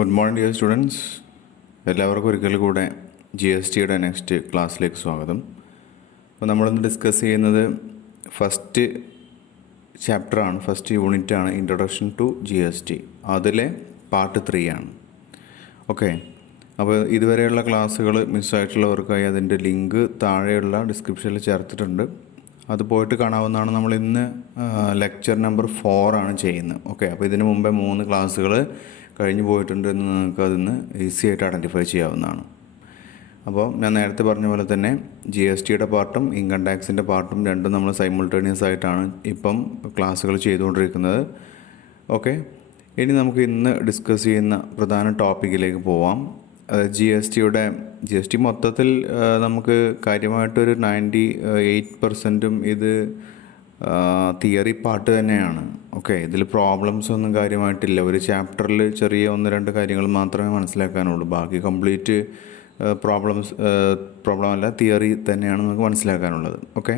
Good morning dear students. എല്ലാവർക്കും ഒരിക്കൽ കൂടെ GSTയുടെ നെക്സ്റ്റ് ക്ലാസ്സിലേക്ക് സ്വാഗതം. അപ്പോൾ നമ്മളിന്ന് ഡിസ്കസ് ചെയ്യുന്നത് ഫസ്റ്റ് ചാപ്റ്ററാണ്, ഫസ്റ്റ് യൂണിറ്റാണ്, ഇൻട്രൊഡക്ഷൻ ടു GST. അതിലെ പാർട്ട് 3 ആണ്. ഓക്കെ, അപ്പോൾ ഇതുവരെയുള്ള ക്ലാസ്സുകൾ മിസ്സായിട്ടുള്ളവർക്കായി അതിൻ്റെ ലിങ്ക് താഴെയുള്ള ഡിസ്ക്രിപ്ഷനിൽ ചേർത്തിട്ടുണ്ട്. അത് പോയിട്ട് കാണാവുന്നതാണ്. നമ്മൾ ഇന്ന് ലെക്ചർ നമ്പർ 4 ആണ് ചെയ്യുന്നത്. ഓക്കെ, അപ്പോൾ ഇതിനു മുമ്പേ 3 ക്ലാസ്സുകൾ കഴിഞ്ഞു പോയിട്ടുണ്ട് എന്ന് നിങ്ങൾക്ക് അതിന്ന് ഈസി ആയിട്ട് ഐഡൻറ്റിഫൈ ചെയ്യാവുന്നതാണ്. അപ്പോൾ ഞാൻ നേരത്തെ പറഞ്ഞ പോലെ തന്നെ GSTയുടെ പാർട്ടും ഇൻകം ടാക്സിൻ്റെ പാർട്ടും രണ്ടും നമ്മൾ സൈമിൾട്ടേനിയസ് ആയിട്ടാണ് ഇപ്പം ക്ലാസ്സുകൾ ചെയ്തുകൊണ്ടിരിക്കുന്നത്. ഓക്കെ, ഇനി നമുക്ക് ഇന്ന് ഡിസ്കസ് ചെയ്യുന്ന പ്രധാന ടോപ്പിക്കിലേക്ക് പോവാം. GST മൊത്തത്തിൽ നമുക്ക് കാര്യമായിട്ടൊരു 98% ഇത് തിയറി പാർട്ട് തന്നെയാണ്. ഓക്കെ, ഇതിൽ പ്രോബ്ലംസ് ഒന്നും കാര്യമായിട്ടില്ല. ഒരു ചാപ്റ്ററിൽ ചെറിയ 1-2 കാര്യങ്ങൾ മാത്രമേ മനസ്സിലാക്കാനുള്ളൂ. ബാക്കി കംപ്ലീറ്റ് പ്രോബ്ലം അല്ല, തിയറി തന്നെയാണ് നമുക്ക് മനസ്സിലാക്കാനുള്ളത്. ഓക്കെ,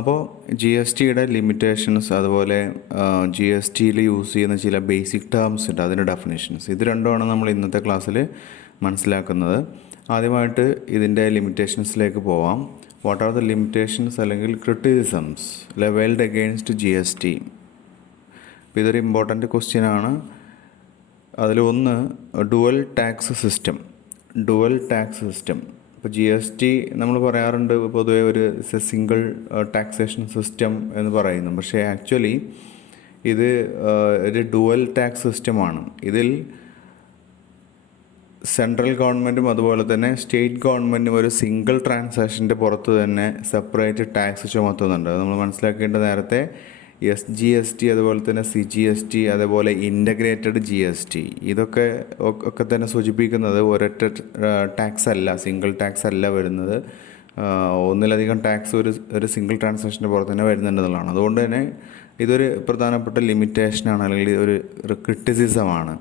അപ്പോൾ GSTയുടെ ലിമിറ്റേഷൻസ്, അതുപോലെ GSTയിൽ യൂസ് ചെയ്യുന്ന ചില ബേസിക് ടേംസ് ഉണ്ട്, അതിൻ്റെ ഡെഫിനേഷൻസ്, ഇത് രണ്ടുമാണ് നമ്മൾ ഇന്നത്തെ ക്ലാസ്സിൽ മനസ്സിലാക്കുന്നത്. ആദ്യമായിട്ട് ഇതിൻ്റെ ലിമിറ്റേഷൻസിലേക്ക് പോവാം. വാട്ട് ആർ ദ ലിമിറ്റേഷൻസ് അല്ലെങ്കിൽ ക്രിറ്റിസിസംസ് ലെവൽഡ് അഗെയിൻസ്റ്റ് GST? അപ്പോൾ ഇതൊരു ഇമ്പോർട്ടൻ്റ് ക്വസ്റ്റ്യൻ ആണ്. അതിലൊന്ന് ഡുവൽ ടാക്സ് സിസ്റ്റം. ഇപ്പോൾ GST നമ്മൾ പറയാറുണ്ട് പൊതുവെ ഒരു സിംഗിൾ ടാക്സേഷൻ സിസ്റ്റം എന്ന് പറയുന്നു. പക്ഷേ ആക്ച്വലി ഇത് ഒരു ഡുവൽ ടാക്സ് സിസ്റ്റമാണ്. ഇതിൽ സെൻട്രൽ ഗവൺമെൻറ്റും അതുപോലെ തന്നെ സ്റ്റേറ്റ് ഗവൺമെൻറ്റും ഒരു സിംഗിൾ ട്രാൻസാക്ഷൻ്റെ പുറത്ത് തന്നെ സെപ്പറേറ്റ് ടാക്സ് ചുമത്തുന്നുണ്ട്. അത് നമ്മൾ മനസ്സിലാക്കേണ്ടത് നേരത്തെ SGST, അതുപോലെ തന്നെ CGST, അതേപോലെ ഇൻ്റഗ്രേറ്റഡ് GST, ഇതൊക്കെ തന്നെ സൂചിപ്പിക്കുന്നത് ഒരൊറ്റ ടാക്സ് അല്ല, സിംഗിൾ ടാക്സ് അല്ല വരുന്നത്. ഒന്നിലധികം ടാക്സ് ഒരു സിംഗിൾ ട്രാൻസാക്ഷൻ്റെ പുറത്ത് തന്നെ വരുന്നുണ്ടെന്നുള്ളതാണ്. അതുകൊണ്ട് തന്നെ ഇതൊരു പ്രധാനപ്പെട്ട ലിമിറ്റേഷനാണ്, അല്ലെങ്കിൽ ഒരു ക്രിറ്റിസിസമാണ്.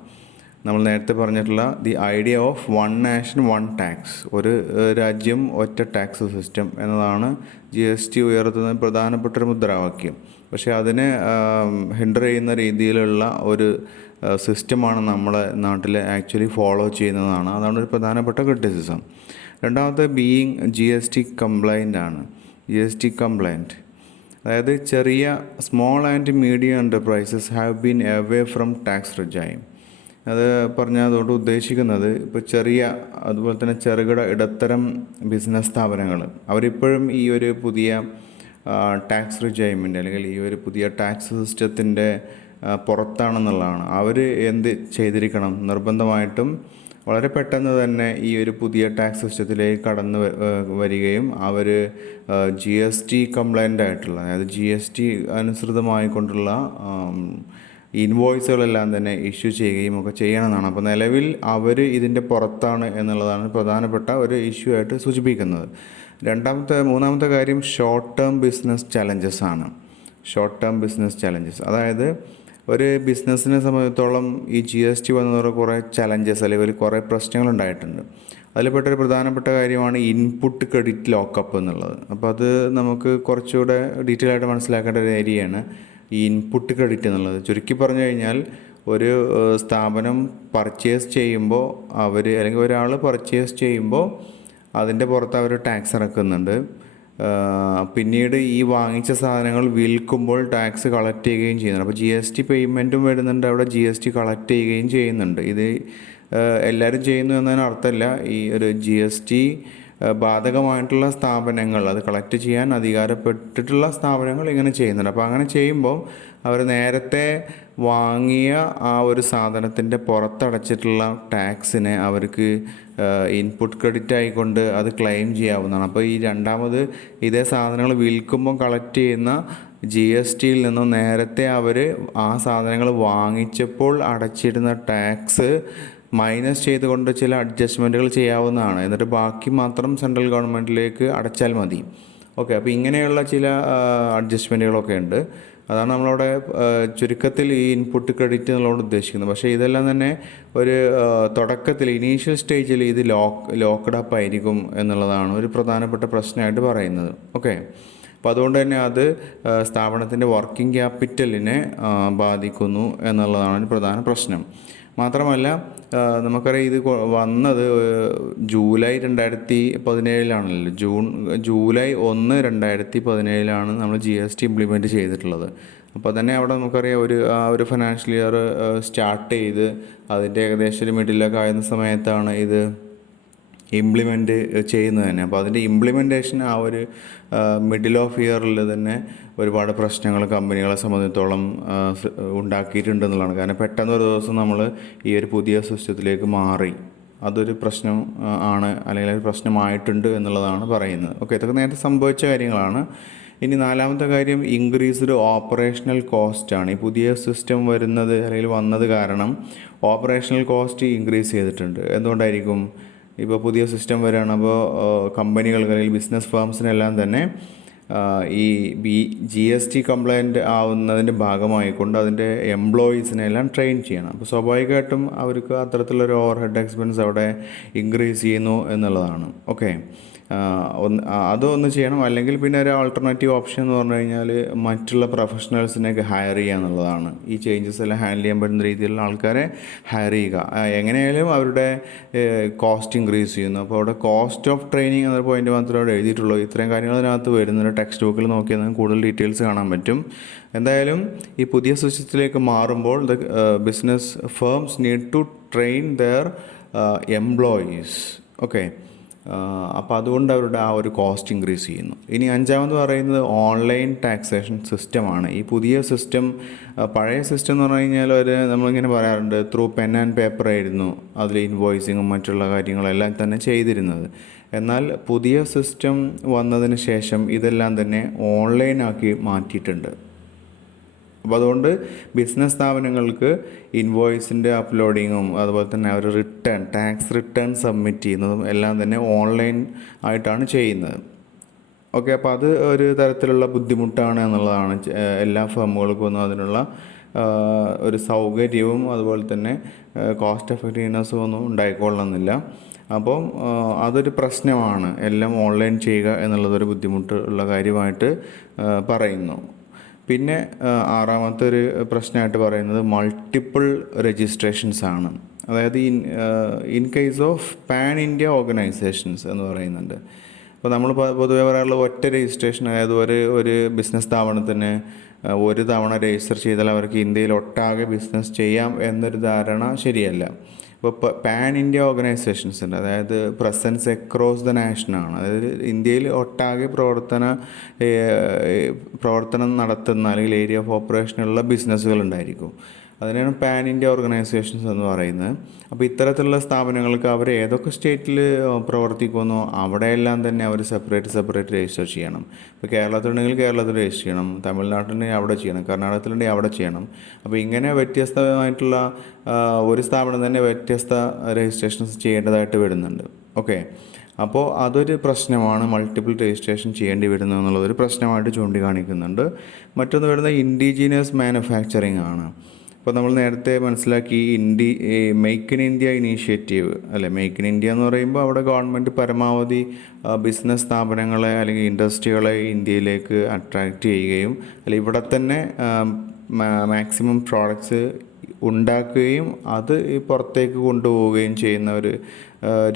നമ്മൾ നേരത്തെ പറഞ്ഞിട്ടുള്ള the idea of one nation one tax, ഒരു രാജ്യം ഒറ്റ ടാക്സ് സിസ്റ്റം എന്നതാണ് GST ഉയർത്തുന്ന പ്രധാനപ്പെട്ട ഒരു മുദ്രാവാക്യം. പക്ഷേ അതിനെ ഹിൻഡർ ചെയ്യുന്ന രീതിയിലുള്ള ഒരു സിസ്റ്റമാണ് നമ്മളെ നാട്ടിൽ ആക്ച്വലി ഫോളോ ചെയ്യുന്നതാണ്. അതാണ് ഒരു പ്രധാനപ്പെട്ട ക്രിറ്റിസിസം. രണ്ടാമത്തെ GST കംപ്ലൈൻ്റ് ആണ്. GST കംപ്ലൈൻറ്റ്, അതായത് ചെറിയ small and medium enterprises have been away from tax regime. അത് പറഞ്ഞാൽ അതുകൊണ്ട് ഉദ്ദേശിക്കുന്നത് ഇപ്പോൾ ചെറിയ, അതുപോലെ തന്നെ ചെറുകിട ഇടത്തരം ബിസിനസ് സ്ഥാപനങ്ങൾ അവരിപ്പോഴും ഈ ഒരു പുതിയ ടാക്സ് റിജൈമിൻ്റെ അല്ലെങ്കിൽ ഈ ഒരു പുതിയ ടാക്സ് സിസ്റ്റത്തിൻ്റെ പുറത്താണെന്നുള്ളതാണ്. അവർ എന്ത് ചെയ്തിരിക്കണം? നിർബന്ധമായിട്ടും വളരെ പെട്ടെന്ന് തന്നെ ഈ ഒരു പുതിയ ടാക്സ് സിസ്റ്റത്തിലേക്ക് കടന്നു വരികയും അവർ GST കംപ്ലൈൻ്റ് ആയിട്ടുള്ള, അതായത് GST അനുസൃതമായിക്കൊണ്ടുള്ള ഇൻവോയ്സുകളെല്ലാം തന്നെ ഇഷ്യൂ ചെയ്യുകയും ഒക്കെ ചെയ്യണമെന്നാണ്. അപ്പോൾ നിലവിൽ അവർ ഇതിൻ്റെ പുറത്താണ് എന്നുള്ളതാണ് പ്രധാനപ്പെട്ട ഒരു ഇഷ്യൂ ആയിട്ട് സൂചിപ്പിക്കുന്നത്. മൂന്നാമത്തെ കാര്യം ഷോർട്ട് ടേം ബിസിനസ് ചലഞ്ചസ് ആണ്. അതായത് ഒരു ബിസിനസ്സിനെ സംബന്ധിച്ചിടത്തോളം ഈ GST വന്നതോടെ കുറേ ചലഞ്ചസ് അല്ലെങ്കിൽ കുറേ പ്രശ്നങ്ങളുണ്ടായിട്ടുണ്ട്. അതിൽപ്പെട്ടൊരു പ്രധാനപ്പെട്ട കാര്യമാണ് ഇൻപുട്ട് ക്രെഡിറ്റ് ലോക്കപ്പ് എന്നുള്ളത്. അപ്പോൾ അത് നമുക്ക് കുറച്ചുകൂടെ ഡീറ്റെയിൽ ആയിട്ട് മനസ്സിലാക്കേണ്ട ഒരു ഏരിയയാണ് ഈ ഇൻപുട്ട് ക്രെഡിറ്റ് എന്നുള്ളത്. ചുരുക്കി പറഞ്ഞു കഴിഞ്ഞാൽ ഒരു സ്ഥാപനം പർച്ചേസ് ചെയ്യുമ്പോൾ അല്ലെങ്കിൽ ഒരാൾ പർച്ചേസ് ചെയ്യുമ്പോൾ അതിൻ്റെ പുറത്ത് അവർ ടാക്സ് ഇറക്കുന്നുണ്ട്. പിന്നീട് ഈ വാങ്ങിച്ച സാധനങ്ങൾ വിൽക്കുമ്പോൾ ടാക്സ് കളക്ട് ചെയ്യുകയും ചെയ്യുന്നുണ്ട്. അപ്പോൾ GST പേയ്മെൻറ്റും വരുന്നുണ്ട്, അവിടെ GST കളക്ട് ചെയ്യുകയും ചെയ്യുന്നുണ്ട്. ഇത് എല്ലാവരും ചെയ്യുന്നു എന്നതിന് അർത്ഥമല്ല. ഈ ഒരു GST ബാധകമായിട്ടുള്ള സ്ഥാപനങ്ങൾ, അത് കളക്ട് ചെയ്യാൻ അധികാരപ്പെട്ടിട്ടുള്ള സ്ഥാപനങ്ങൾ ഇങ്ങനെ ചെയ്യുന്നുണ്ട്. അപ്പോൾ അങ്ങനെ ചെയ്യുമ്പോൾ അവർ നേരത്തെ വാങ്ങിയ ആ ഒരു സാധനത്തിൻ്റെ പുറത്തടച്ചിട്ടുള്ള ടാക്സിനെ അവർക്ക് ഇൻപുട്ട് ക്രെഡിറ്റ് ആയിക്കൊണ്ട് അത് ക്ലെയിം ചെയ്യാവുന്നതാണ്. അപ്പോൾ ഈ രണ്ടാമത് ഇതേ സാധനങ്ങൾ വിൽക്കുമ്പോൾ കളക്ട് ചെയ്യുന്ന GSTയിൽ നിന്നും നേരത്തെ അവർ ആ സാധനങ്ങൾ വാങ്ങിച്ചപ്പോൾ അടച്ചിരുന്ന ടാക്സ് മൈനസ് ചെയ്തുകൊണ്ട് ചില അഡ്ജസ്റ്റ്മെൻറ്റുകൾ ചെയ്യാവുന്നതാണ്. എന്നിട്ട് ബാക്കി മാത്രം സെൻട്രൽ ഗവൺമെൻറ്റിലേക്ക് അടച്ചാൽ മതി. ഓക്കെ, അപ്പോൾ ഇങ്ങനെയുള്ള ചില അഡ്ജസ്റ്റ്മെൻറ്റുകളൊക്കെ ഉണ്ട്. അതാണ് നമ്മളവിടെ ചുരുക്കത്തിൽ ഈ ഇൻപുട്ട് ക്രെഡിറ്റ് എന്നുള്ളതുകൊണ്ട് ഉദ്ദേശിക്കുന്നത്. പക്ഷേ ഇതെല്ലാം തന്നെ ഒരു തുടക്കത്തിൽ ഇനീഷ്യൽ സ്റ്റേജിൽ ഇത് ലോക്ക്ഡ് അപ്പ് ആയിരിക്കും എന്നുള്ളതാണ് ഒരു പ്രധാനപ്പെട്ട പ്രശ്നമായിട്ട് പറയുന്നത്. ഓക്കെ, അപ്പോൾ അതുകൊണ്ട് തന്നെ അത് സ്ഥാപനത്തിൻ്റെ വർക്കിംഗ് ക്യാപിറ്റലിനെ ബാധിക്കുന്നു എന്നുള്ളതാണ് ഒരു പ്രധാന പ്രശ്നം. മാത്രമല്ല നമുക്കറിയാം ഇത് വന്നത് ജൂലൈ 2017 ജൂലൈ 1, 2017 നമ്മൾ GST ഇംപ്ലിമെൻറ്റ് ചെയ്തിട്ടുള്ളത്. അപ്പോൾ തന്നെ അവിടെ നമുക്കറിയാം ഒരു ഫിനാൻഷ്യൽ ഇയർ സ്റ്റാർട്ട് ചെയ്ത് അതിൻ്റെ ഏകദേശം ഒരു മിഡിലൊക്കെ ആയിരുന്ന സമയത്താണ് ഇത് ഇംപ്ലിമെൻറ്റ് ചെയ്യുന്നത് തന്നെ. അപ്പോൾ അതിൻ്റെ ഇംപ്ലിമെൻറ്റേഷൻ ആ ഒരു മിഡിൽ ഓഫ് ഇയറിൽ തന്നെ ഒരുപാട് പ്രശ്നങ്ങൾ കമ്പനികളെ സംബന്ധിച്ചിടത്തോളം ഉണ്ടാക്കിയിട്ടുണ്ടെന്നുള്ളതാണ്. കാരണം പെട്ടെന്ന് ഒരു ദിവസം നമ്മൾ ഈ ഒരു പുതിയ സിസ്റ്റത്തിലേക്ക് മാറി, അതൊരു പ്രശ്നം ആണ്, അല്ലെങ്കിൽ ഒരു പ്രശ്നമായിട്ടുണ്ട് എന്നുള്ളതാണ് പറയുന്നത്. ഓക്കെ, ഇതൊക്കെ നേരത്തെ സംഭവിച്ച കാര്യങ്ങളാണ്. ഇനി നാലാമത്തെ കാര്യം ഇൻക്രീസ്ഡ് ഓപ്പറേഷണൽ കോസ്റ്റാണ്. ഈ പുതിയ സിസ്റ്റം വരുന്നത് അല്ലെങ്കിൽ വന്നത് കാരണം ഓപ്പറേഷണൽ കോസ്റ്റ് ഇൻക്രീസ് ചെയ്തിട്ടുണ്ട്. എന്തുകൊണ്ടായിരിക്കും? ഇപ്പോൾ പുതിയ സിസ്റ്റം വരികയാണ്. അപ്പോൾ കമ്പനികൾക്ക് അല്ലെങ്കിൽ ബിസിനസ് ഫേംസിനെല്ലാം തന്നെ ഈ GST കംപ്ലൈൻറ്റ് ആവുന്നതിൻ്റെ ഭാഗമായിക്കൊണ്ട് അതിൻ്റെ എംപ്ലോയീസിനെല്ലാം ട്രെയിൻ ചെയ്യണം. അപ്പോൾ സ്വാഭാവികമായിട്ടും അവർക്ക് അത്തരത്തിലൊരു ഓവർ ഹെഡ് എക്സ്പെൻസ് അവിടെ ഇൻക്രീസ് ചെയ്യുന്നു എന്നുള്ളതാണ്. ഓക്കെ, അതൊന്ന് ചെയ്യണം. അല്ലെങ്കിൽ പിന്നെ ഒരു ആൾട്ടർനേറ്റീവ് ഓപ്ഷൻ എന്ന് പറഞ്ഞു കഴിഞ്ഞാൽ മറ്റുള്ള പ്രൊഫഷണൽസിനെയൊക്കെ ഹയർ ചെയ്യുക എന്നുള്ളതാണ്. ഈ ചേഞ്ചസ് എല്ലാം ഹാൻഡിൽ ചെയ്യാൻ പറ്റുന്ന രീതിയിലുള്ള ആൾക്കാരെ ഹയർ ചെയ്യുക. എങ്ങനെയായാലും അവരുടെ കോസ്റ്റ് ഇൻക്രീസ് ചെയ്യുന്നു. അപ്പോൾ അവിടെ കോസ്റ്റ് ഓഫ് ട്രെയിനിങ് എന്നൊരു പോയിന്റ് മാത്രമേ അവിടെ എഴുതിയിട്ടുള്ളൂ. ഇത്രയും കാര്യങ്ങൾ അതിനകത്ത് വരുന്നുണ്ട്. ടെക്സ്റ്റ് ബുക്കിൽ നോക്കിയാൽ കൂടുതൽ ഡീറ്റെയിൽസ് കാണാൻ പറ്റും. എന്തായാലും ഈ പുതിയ സിസ്റ്റത്തിലേക്ക് മാറുമ്പോൾ business firms need to train their employees. Okay, അപ്പോൾ അതുകൊണ്ട് അവരുടെ ആ ഒരു കോസ്റ്റ് ഇൻക്രീസ് ചെയ്യുന്നു. ഇനി അഞ്ചാമത് പറയുന്നത് ഓൺലൈൻ ടാക്സേഷൻ സിസ്റ്റമാണ്. ഈ പുതിയ സിസ്റ്റം, പഴയ സിസ്റ്റം എന്ന് പറഞ്ഞു കഴിഞ്ഞാൽ നമ്മളിങ്ങനെ പറയാറുണ്ട് ത്രൂ പെൻ ആൻഡ് പേപ്പർ ആയിരുന്നു അതിൽ ഇൻവോയ്സിങ്ങും മറ്റുള്ള കാര്യങ്ങളെല്ലാം തന്നെ ചെയ്തിരുന്നത്. എന്നാൽ പുതിയ സിസ്റ്റം വന്നതിന് ശേഷം ഇതെല്ലാം തന്നെ ഓൺലൈനാക്കി മാറ്റിയിട്ടുണ്ട്. അപ്പോൾ അതുകൊണ്ട് ബിസിനസ് സ്ഥാപനങ്ങൾക്ക് ഇൻവോയ്സിൻ്റെ അപ്ലോഡിങ്ങും അതുപോലെ തന്നെ അവർ ടാക്സ് റിട്ടേൺ സബ്മിറ്റ് ചെയ്യുന്നതും എല്ലാം തന്നെ ഓൺലൈൻ ആയിട്ടാണ് ചെയ്യുന്നത്. ഓക്കെ, അപ്പോൾ അത് ഒരു തരത്തിലുള്ള ബുദ്ധിമുട്ടാണ് എന്നുള്ളതാണ്. എല്ലാ ഫേമുകൾക്കും ഒന്നും അതിനുള്ള ഒരു സൗകര്യവും അതുപോലെ തന്നെ കോസ്റ്റ് എഫക്റ്റീവ്നെസ്സും ഒന്നും ഉണ്ടായിക്കൊള്ളണമെന്നില്ല. അപ്പം അതൊരു പ്രശ്നമാണ്. എല്ലാം ഓൺലൈൻ ചെയ്യുക എന്നുള്ളതൊരു ബുദ്ധിമുട്ടുള്ള കാര്യമായിട്ട് പറയുന്നു. പിന്നെ ആറാമത്തെ ഒരു പ്രശ്നമായിട്ട് പറയുന്നത് മൾട്ടിപ്പിൾ രജിസ്ട്രേഷൻസ് ആണ്. അതായത് in case of pan India organisations എന്ന് പറയുന്നുണ്ട്. അപ്പോൾ നമ്മൾ പൊതുവേ പറയാറുള്ള ഒറ്റ രജിസ്ട്രേഷൻ, അതായത് ഒരു ബിസിനസ് സ്ഥാപനത്തിന് ഒരു തവണ രജിസ്റ്റർ ചെയ്താൽ അവർക്ക് ഇന്ത്യയിൽ ഒട്ടാകെ ബിസിനസ് ചെയ്യാം എന്നൊരു ധാരണ ശരിയല്ല. ഇപ്പോൾ പാൻ ഇന്ത്യ ഓർഗനൈസേഷൻസ് ഉണ്ട്, അതായത് പ്രസൻസ് അക്രോസ് ദ നാഷനാണ്. അതായത് ഇന്ത്യയിൽ ഒട്ടാകെ പ്രവർത്തനം നടത്തുന്ന അല്ലെങ്കിൽ ഏരിയ ഓഫ് ഓപ്പറേഷനുള്ള ബിസിനസ്സുകൾ ഉണ്ടായിരിക്കും. അതിനാണ് പാൻ ഇന്ത്യ ഓർഗനൈസേഷൻസ് എന്ന് പറയുന്നത്. അപ്പോൾ ഇത്തരത്തിലുള്ള സ്ഥാപനങ്ങൾക്ക് അവർ ഏതൊക്കെ സ്റ്റേറ്റിൽ പ്രവർത്തിക്കുന്നോ അവിടെയെല്ലാം തന്നെ അവർ സെപ്പറേറ്റ് രജിസ്റ്റർ ചെയ്യണം. ഇപ്പോൾ കേരളത്തിലുണ്ടെങ്കിൽ കേരളത്തിൽ രജിസ്റ്റർ ചെയ്യണം, തമിഴ്നാട്ടിലുണ്ടെങ്കിൽ അവിടെ ചെയ്യണം, കർണാടകത്തിലുണ്ടെങ്കിൽ അവിടെ ചെയ്യണം. അപ്പോൾ ഇങ്ങനെ വ്യത്യസ്തമായിട്ടുള്ള ഒരു സ്ഥാപനം തന്നെ വ്യത്യസ്ത രജിസ്ട്രേഷൻസ് ചെയ്യേണ്ടതായിട്ട് വരുന്നുണ്ട്. ഓക്കെ, അപ്പോൾ അതൊരു പ്രശ്നമാണ്. മൾട്ടിപ്പിൾ രജിസ്ട്രേഷൻ ചെയ്യേണ്ടി വരുന്നു എന്നുള്ളതൊരു പ്രശ്നമായിട്ട് ചൂണ്ടിക്കാണിക്കുന്നുണ്ട്. മറ്റൊന്ന് വരുന്നത് ഇൻഡിജീനിയസ് മാനുഫാക്ചറിങ് ആണ്. ഇപ്പോൾ നമ്മൾ നേരത്തെ മനസ്സിലാക്കി മെയ്ക്ക് ഇൻ ഇന്ത്യ ഇനീഷ്യേറ്റീവ് അല്ലെ. മെയ്ക്ക് ഇൻ ഇന്ത്യ എന്ന് പറയുമ്പോൾ അവിടെ ഗവൺമെൻറ് പരമാവധി ബിസിനസ് സ്ഥാപനങ്ങളെ അല്ലെങ്കിൽ ഇൻഡസ്ട്രികളെ ഇന്ത്യയിലേക്ക് അട്രാക്റ്റ് ചെയ്യുകയും അല്ലെങ്കിൽ ഇവിടെ തന്നെ മാക്സിമം പ്രോഡക്ട്സ് ഉണ്ടാക്കുകയും അത് പുറത്തേക്ക് കൊണ്ടുപോവുകയും ചെയ്യുന്ന ഒരു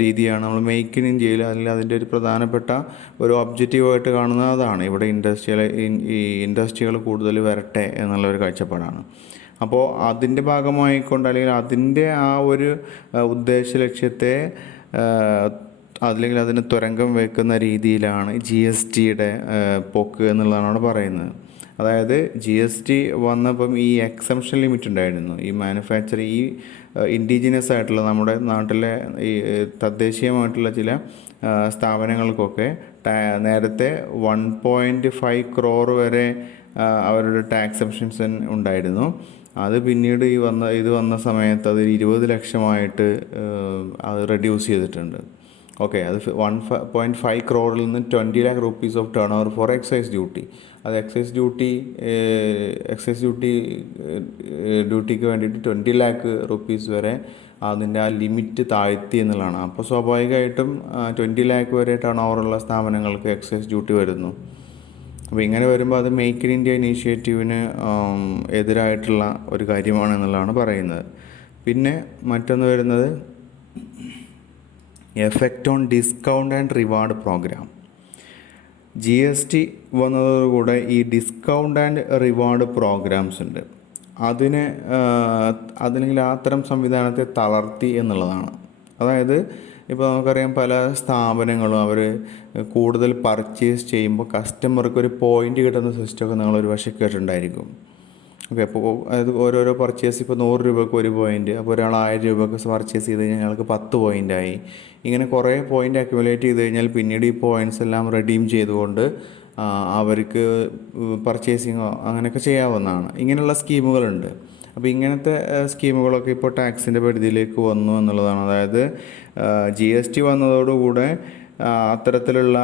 രീതിയാണ് നമ്മൾ മെയ്ക്ക് ഇൻ ഇന്ത്യയിൽ, അല്ലെങ്കിൽ അതിൻ്റെ ഒരു പ്രധാനപ്പെട്ട ഒരു ഒബ്ജക്റ്റീവായിട്ട് കാണുന്നത് അതാണ്. ഇവിടെ ഇൻഡസ്ട്രികൾ കൂടുതൽ വരട്ടെ എന്നുള്ള ഒരു കാഴ്ചപ്പാടാണ്. അപ്പോൾ അതിൻ്റെ ഭാഗമായിക്കൊണ്ട് അല്ലെങ്കിൽ അതിൻ്റെ ആ ഒരു ഉദ്ദേശ ലക്ഷ്യത്തെ അല്ലെങ്കിൽ അതിന് തുരങ്കം വെക്കുന്ന രീതിയിലാണ് ജി എസ് ടിയുടെ പോക്ക് എന്നുള്ളതാണ് അവിടെ പറയുന്നത്. അതായത് ജി എസ് ടി വന്നപ്പം ഈ എക്സംഷൻ ലിമിറ്റ് ഉണ്ടായിരുന്നു. ഈ ഈ ഇൻഡിജിനസ് ആയിട്ടുള്ള നമ്മുടെ നാട്ടിലെ ഈ തദ്ദേശീയമായിട്ടുള്ള ചില സ്ഥാപനങ്ങൾക്കൊക്കെ നേരത്തെ 1.5 crore വരെ അവരുടെ ടാക്സ് എക്സംഷൻസ് ഉണ്ടായിരുന്നു. അത് പിന്നീട് ഇത് വന്ന സമയത്ത് അത് 20 ലക്ഷമായിട്ട് അത് റെഡ്യൂസ് ചെയ്തിട്ടുണ്ട്. ഓക്കെ, അത് 1.5 crore നിന്ന് 20 lakh rupees of turnover for excise duty. അത് എക്സൈസ് ഡ്യൂട്ടിക്ക് വേണ്ടിയിട്ട് 20 lakh rupees വരെ അതിൻ്റെ ആ ലിമിറ്റ് താഴ്ത്തി എന്നുള്ളതാണ്. അപ്പോൾ സ്വാഭാവികമായിട്ടും 20 lakh വരെ ടേൺ ഓവറുള്ള സ്ഥാപനങ്ങൾക്ക് എക്സൈസ് ഡ്യൂട്ടി വരുന്നു. അപ്പോൾ ഇങ്ങനെ വരുമ്പോൾ അത് മേക്ക് ഇൻ ഇന്ത്യ ഇനീഷ്യേറ്റീവിന് എതിരായിട്ടുള്ള ഒരു കാര്യമാണ് എന്നുള്ളതാണ് പറയുന്നത്. പിന്നെ മറ്റൊന്ന് വരുന്നത് effect on discount and reward program. G S T വന്നതോടുകൂടെ ഈ ഡിസ്കൗണ്ട് ആൻഡ് റിവാർഡ് പ്രോഗ്രാംസ് ഉണ്ട്, അതിനെങ്കിൽ അത്തരം സംവിധാനത്തെ തളർത്തി എന്നുള്ളതാണ്. അതായത് ഇപ്പോൾ നമുക്കറിയാം പല സ്ഥാപനങ്ങളും അവർ കൂടുതൽ പർച്ചേസ് ചെയ്യുമ്പോൾ കസ്റ്റമർക്ക് ഒരു പോയിൻ്റ് കിട്ടുന്ന സിസ്റ്റമൊക്കെ നിങ്ങൾ ഒരു പക്ഷേ കേട്ടിട്ടുണ്ടായിരിക്കും. ഓക്കെ, അപ്പോൾ അതായത് ഓരോരോ പർച്ചേസ് ഇപ്പോൾ 100 രൂപയ്ക്ക് 1 പോയിൻ്റ്, അപ്പോൾ ഒരാൾ 1000 രൂപയ്ക്ക് പർച്ചേസ് ചെയ്ത് കഴിഞ്ഞാൽ ഞങ്ങൾക്ക് 10 പോയിൻ്റായി. ഇങ്ങനെ കുറേ പോയിൻ്റ് അക്യുമുലേറ്റ് ചെയ്ത് കഴിഞ്ഞാൽ പിന്നീട് ഈ പോയിൻറ്റ്സ് എല്ലാം റെഡീം ചെയ്തുകൊണ്ട് അവർക്ക് പർച്ചേസിങ്ങോ അങ്ങനെയൊക്കെ ചെയ്യാവുന്നതാണ്. ഇങ്ങനെയുള്ള സ്കീമുകളുണ്ട്. അപ്പോൾ ഇങ്ങനത്തെ സ്കീമുകളൊക്കെ ഇപ്പോൾ ടാക്സിൻ്റെ പരിധിയിലേക്ക് വന്നു എന്നുള്ളതാണ്. അതായത് ജി എസ് ടി വന്നതോടുകൂടെ അത്തരത്തിലുള്ള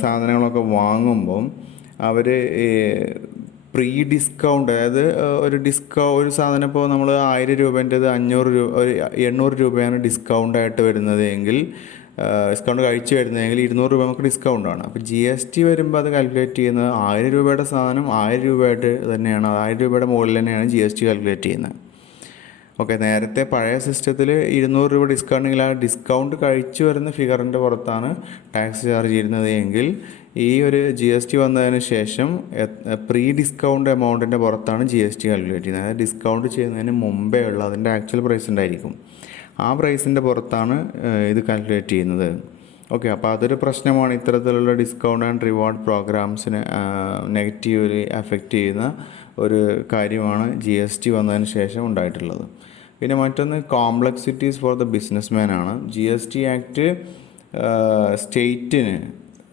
സാധനങ്ങളൊക്കെ വാങ്ങുമ്പം അവർ പ്രീ ഡിസ്കൗണ്ട്, അതായത് ഒരു സാധനം ഇപ്പോൾ നമ്മൾ 1000 രൂപേൻ്റെത് 800 രൂപയാണ് ഡിസ്കൗണ്ടായിട്ട് വരുന്നത് എങ്കിൽ, ഡിസ്കൗണ്ട് കഴിച്ച് വരുന്നതെങ്കിൽ 200 രൂപ നമുക്ക് ഡിസ്കൗണ്ടാണ്. അപ്പോൾ ജി എസ് ടി വരുമ്പോൾ അത് കാൽക്കുലേറ്റ് ചെയ്യുന്നത് 1000 രൂപയുടെ സാധനം 1000 രൂപയായിട്ട് തന്നെയാണ്, 1000 രൂപയുടെ മുകളിൽ തന്നെയാണ് ജി എസ് ടി കാൽക്കുലേറ്റ് ചെയ്യുന്നത്. ഓക്കെ, നേരത്തെ പഴയ സിസ്റ്റത്തിൽ 200 രൂപ ഡിസ്കൗണ്ടെങ്കിൽ ആ ഡിസ്കൗണ്ട് കഴിച്ചു വരുന്ന ഫിഗറിൻ്റെ പുറത്താണ് ടാക്സ് ചാർജ് ചെയ്യുന്നത് എങ്കിൽ, ഈ ഒരു ജി എസ് ടി വന്നതിന് ശേഷം പ്രീ ഡിസ്കൗണ്ട് എമൗണ്ടിൻ്റെ പുറത്താണ് ജി എസ് ടി കാൽക്കുലേറ്റ് ചെയ്യുന്നത്. അതായത് ഡിസ്കൗണ്ട് ചെയ്യുന്നതിന് മുമ്പേ ഉള്ള അതിൻ്റെ ആക്ച്വൽ പ്രൈസ് ഉണ്ടായിരിക്കും, ആ പ്രൈസിൻ്റെ പുറത്താണ് ഇത് കാൽക്കുലേറ്റ് ചെയ്യുന്നത്. ഓക്കെ, അപ്പോൾ അതൊരു പ്രശ്നമാണ്. ഇത്തരത്തിലുള്ള ഡിസ്കൗണ്ട് ആൻഡ് റിവാർഡ് പ്രോഗ്രാംസിന് നെഗറ്റീവ്ലി അഫക്റ്റ് ചെയ്യുന്ന ഒരു കാര്യമാണ് ജി എസ് ടി വന്നതിന് ശേഷം ഉണ്ടായിട്ടുള്ളത്. പിന്നെ മറ്റൊന്ന് complexities for the business man ആണ്. ജി എസ് ടി ആക്ട് സ്റ്റേറ്റിന്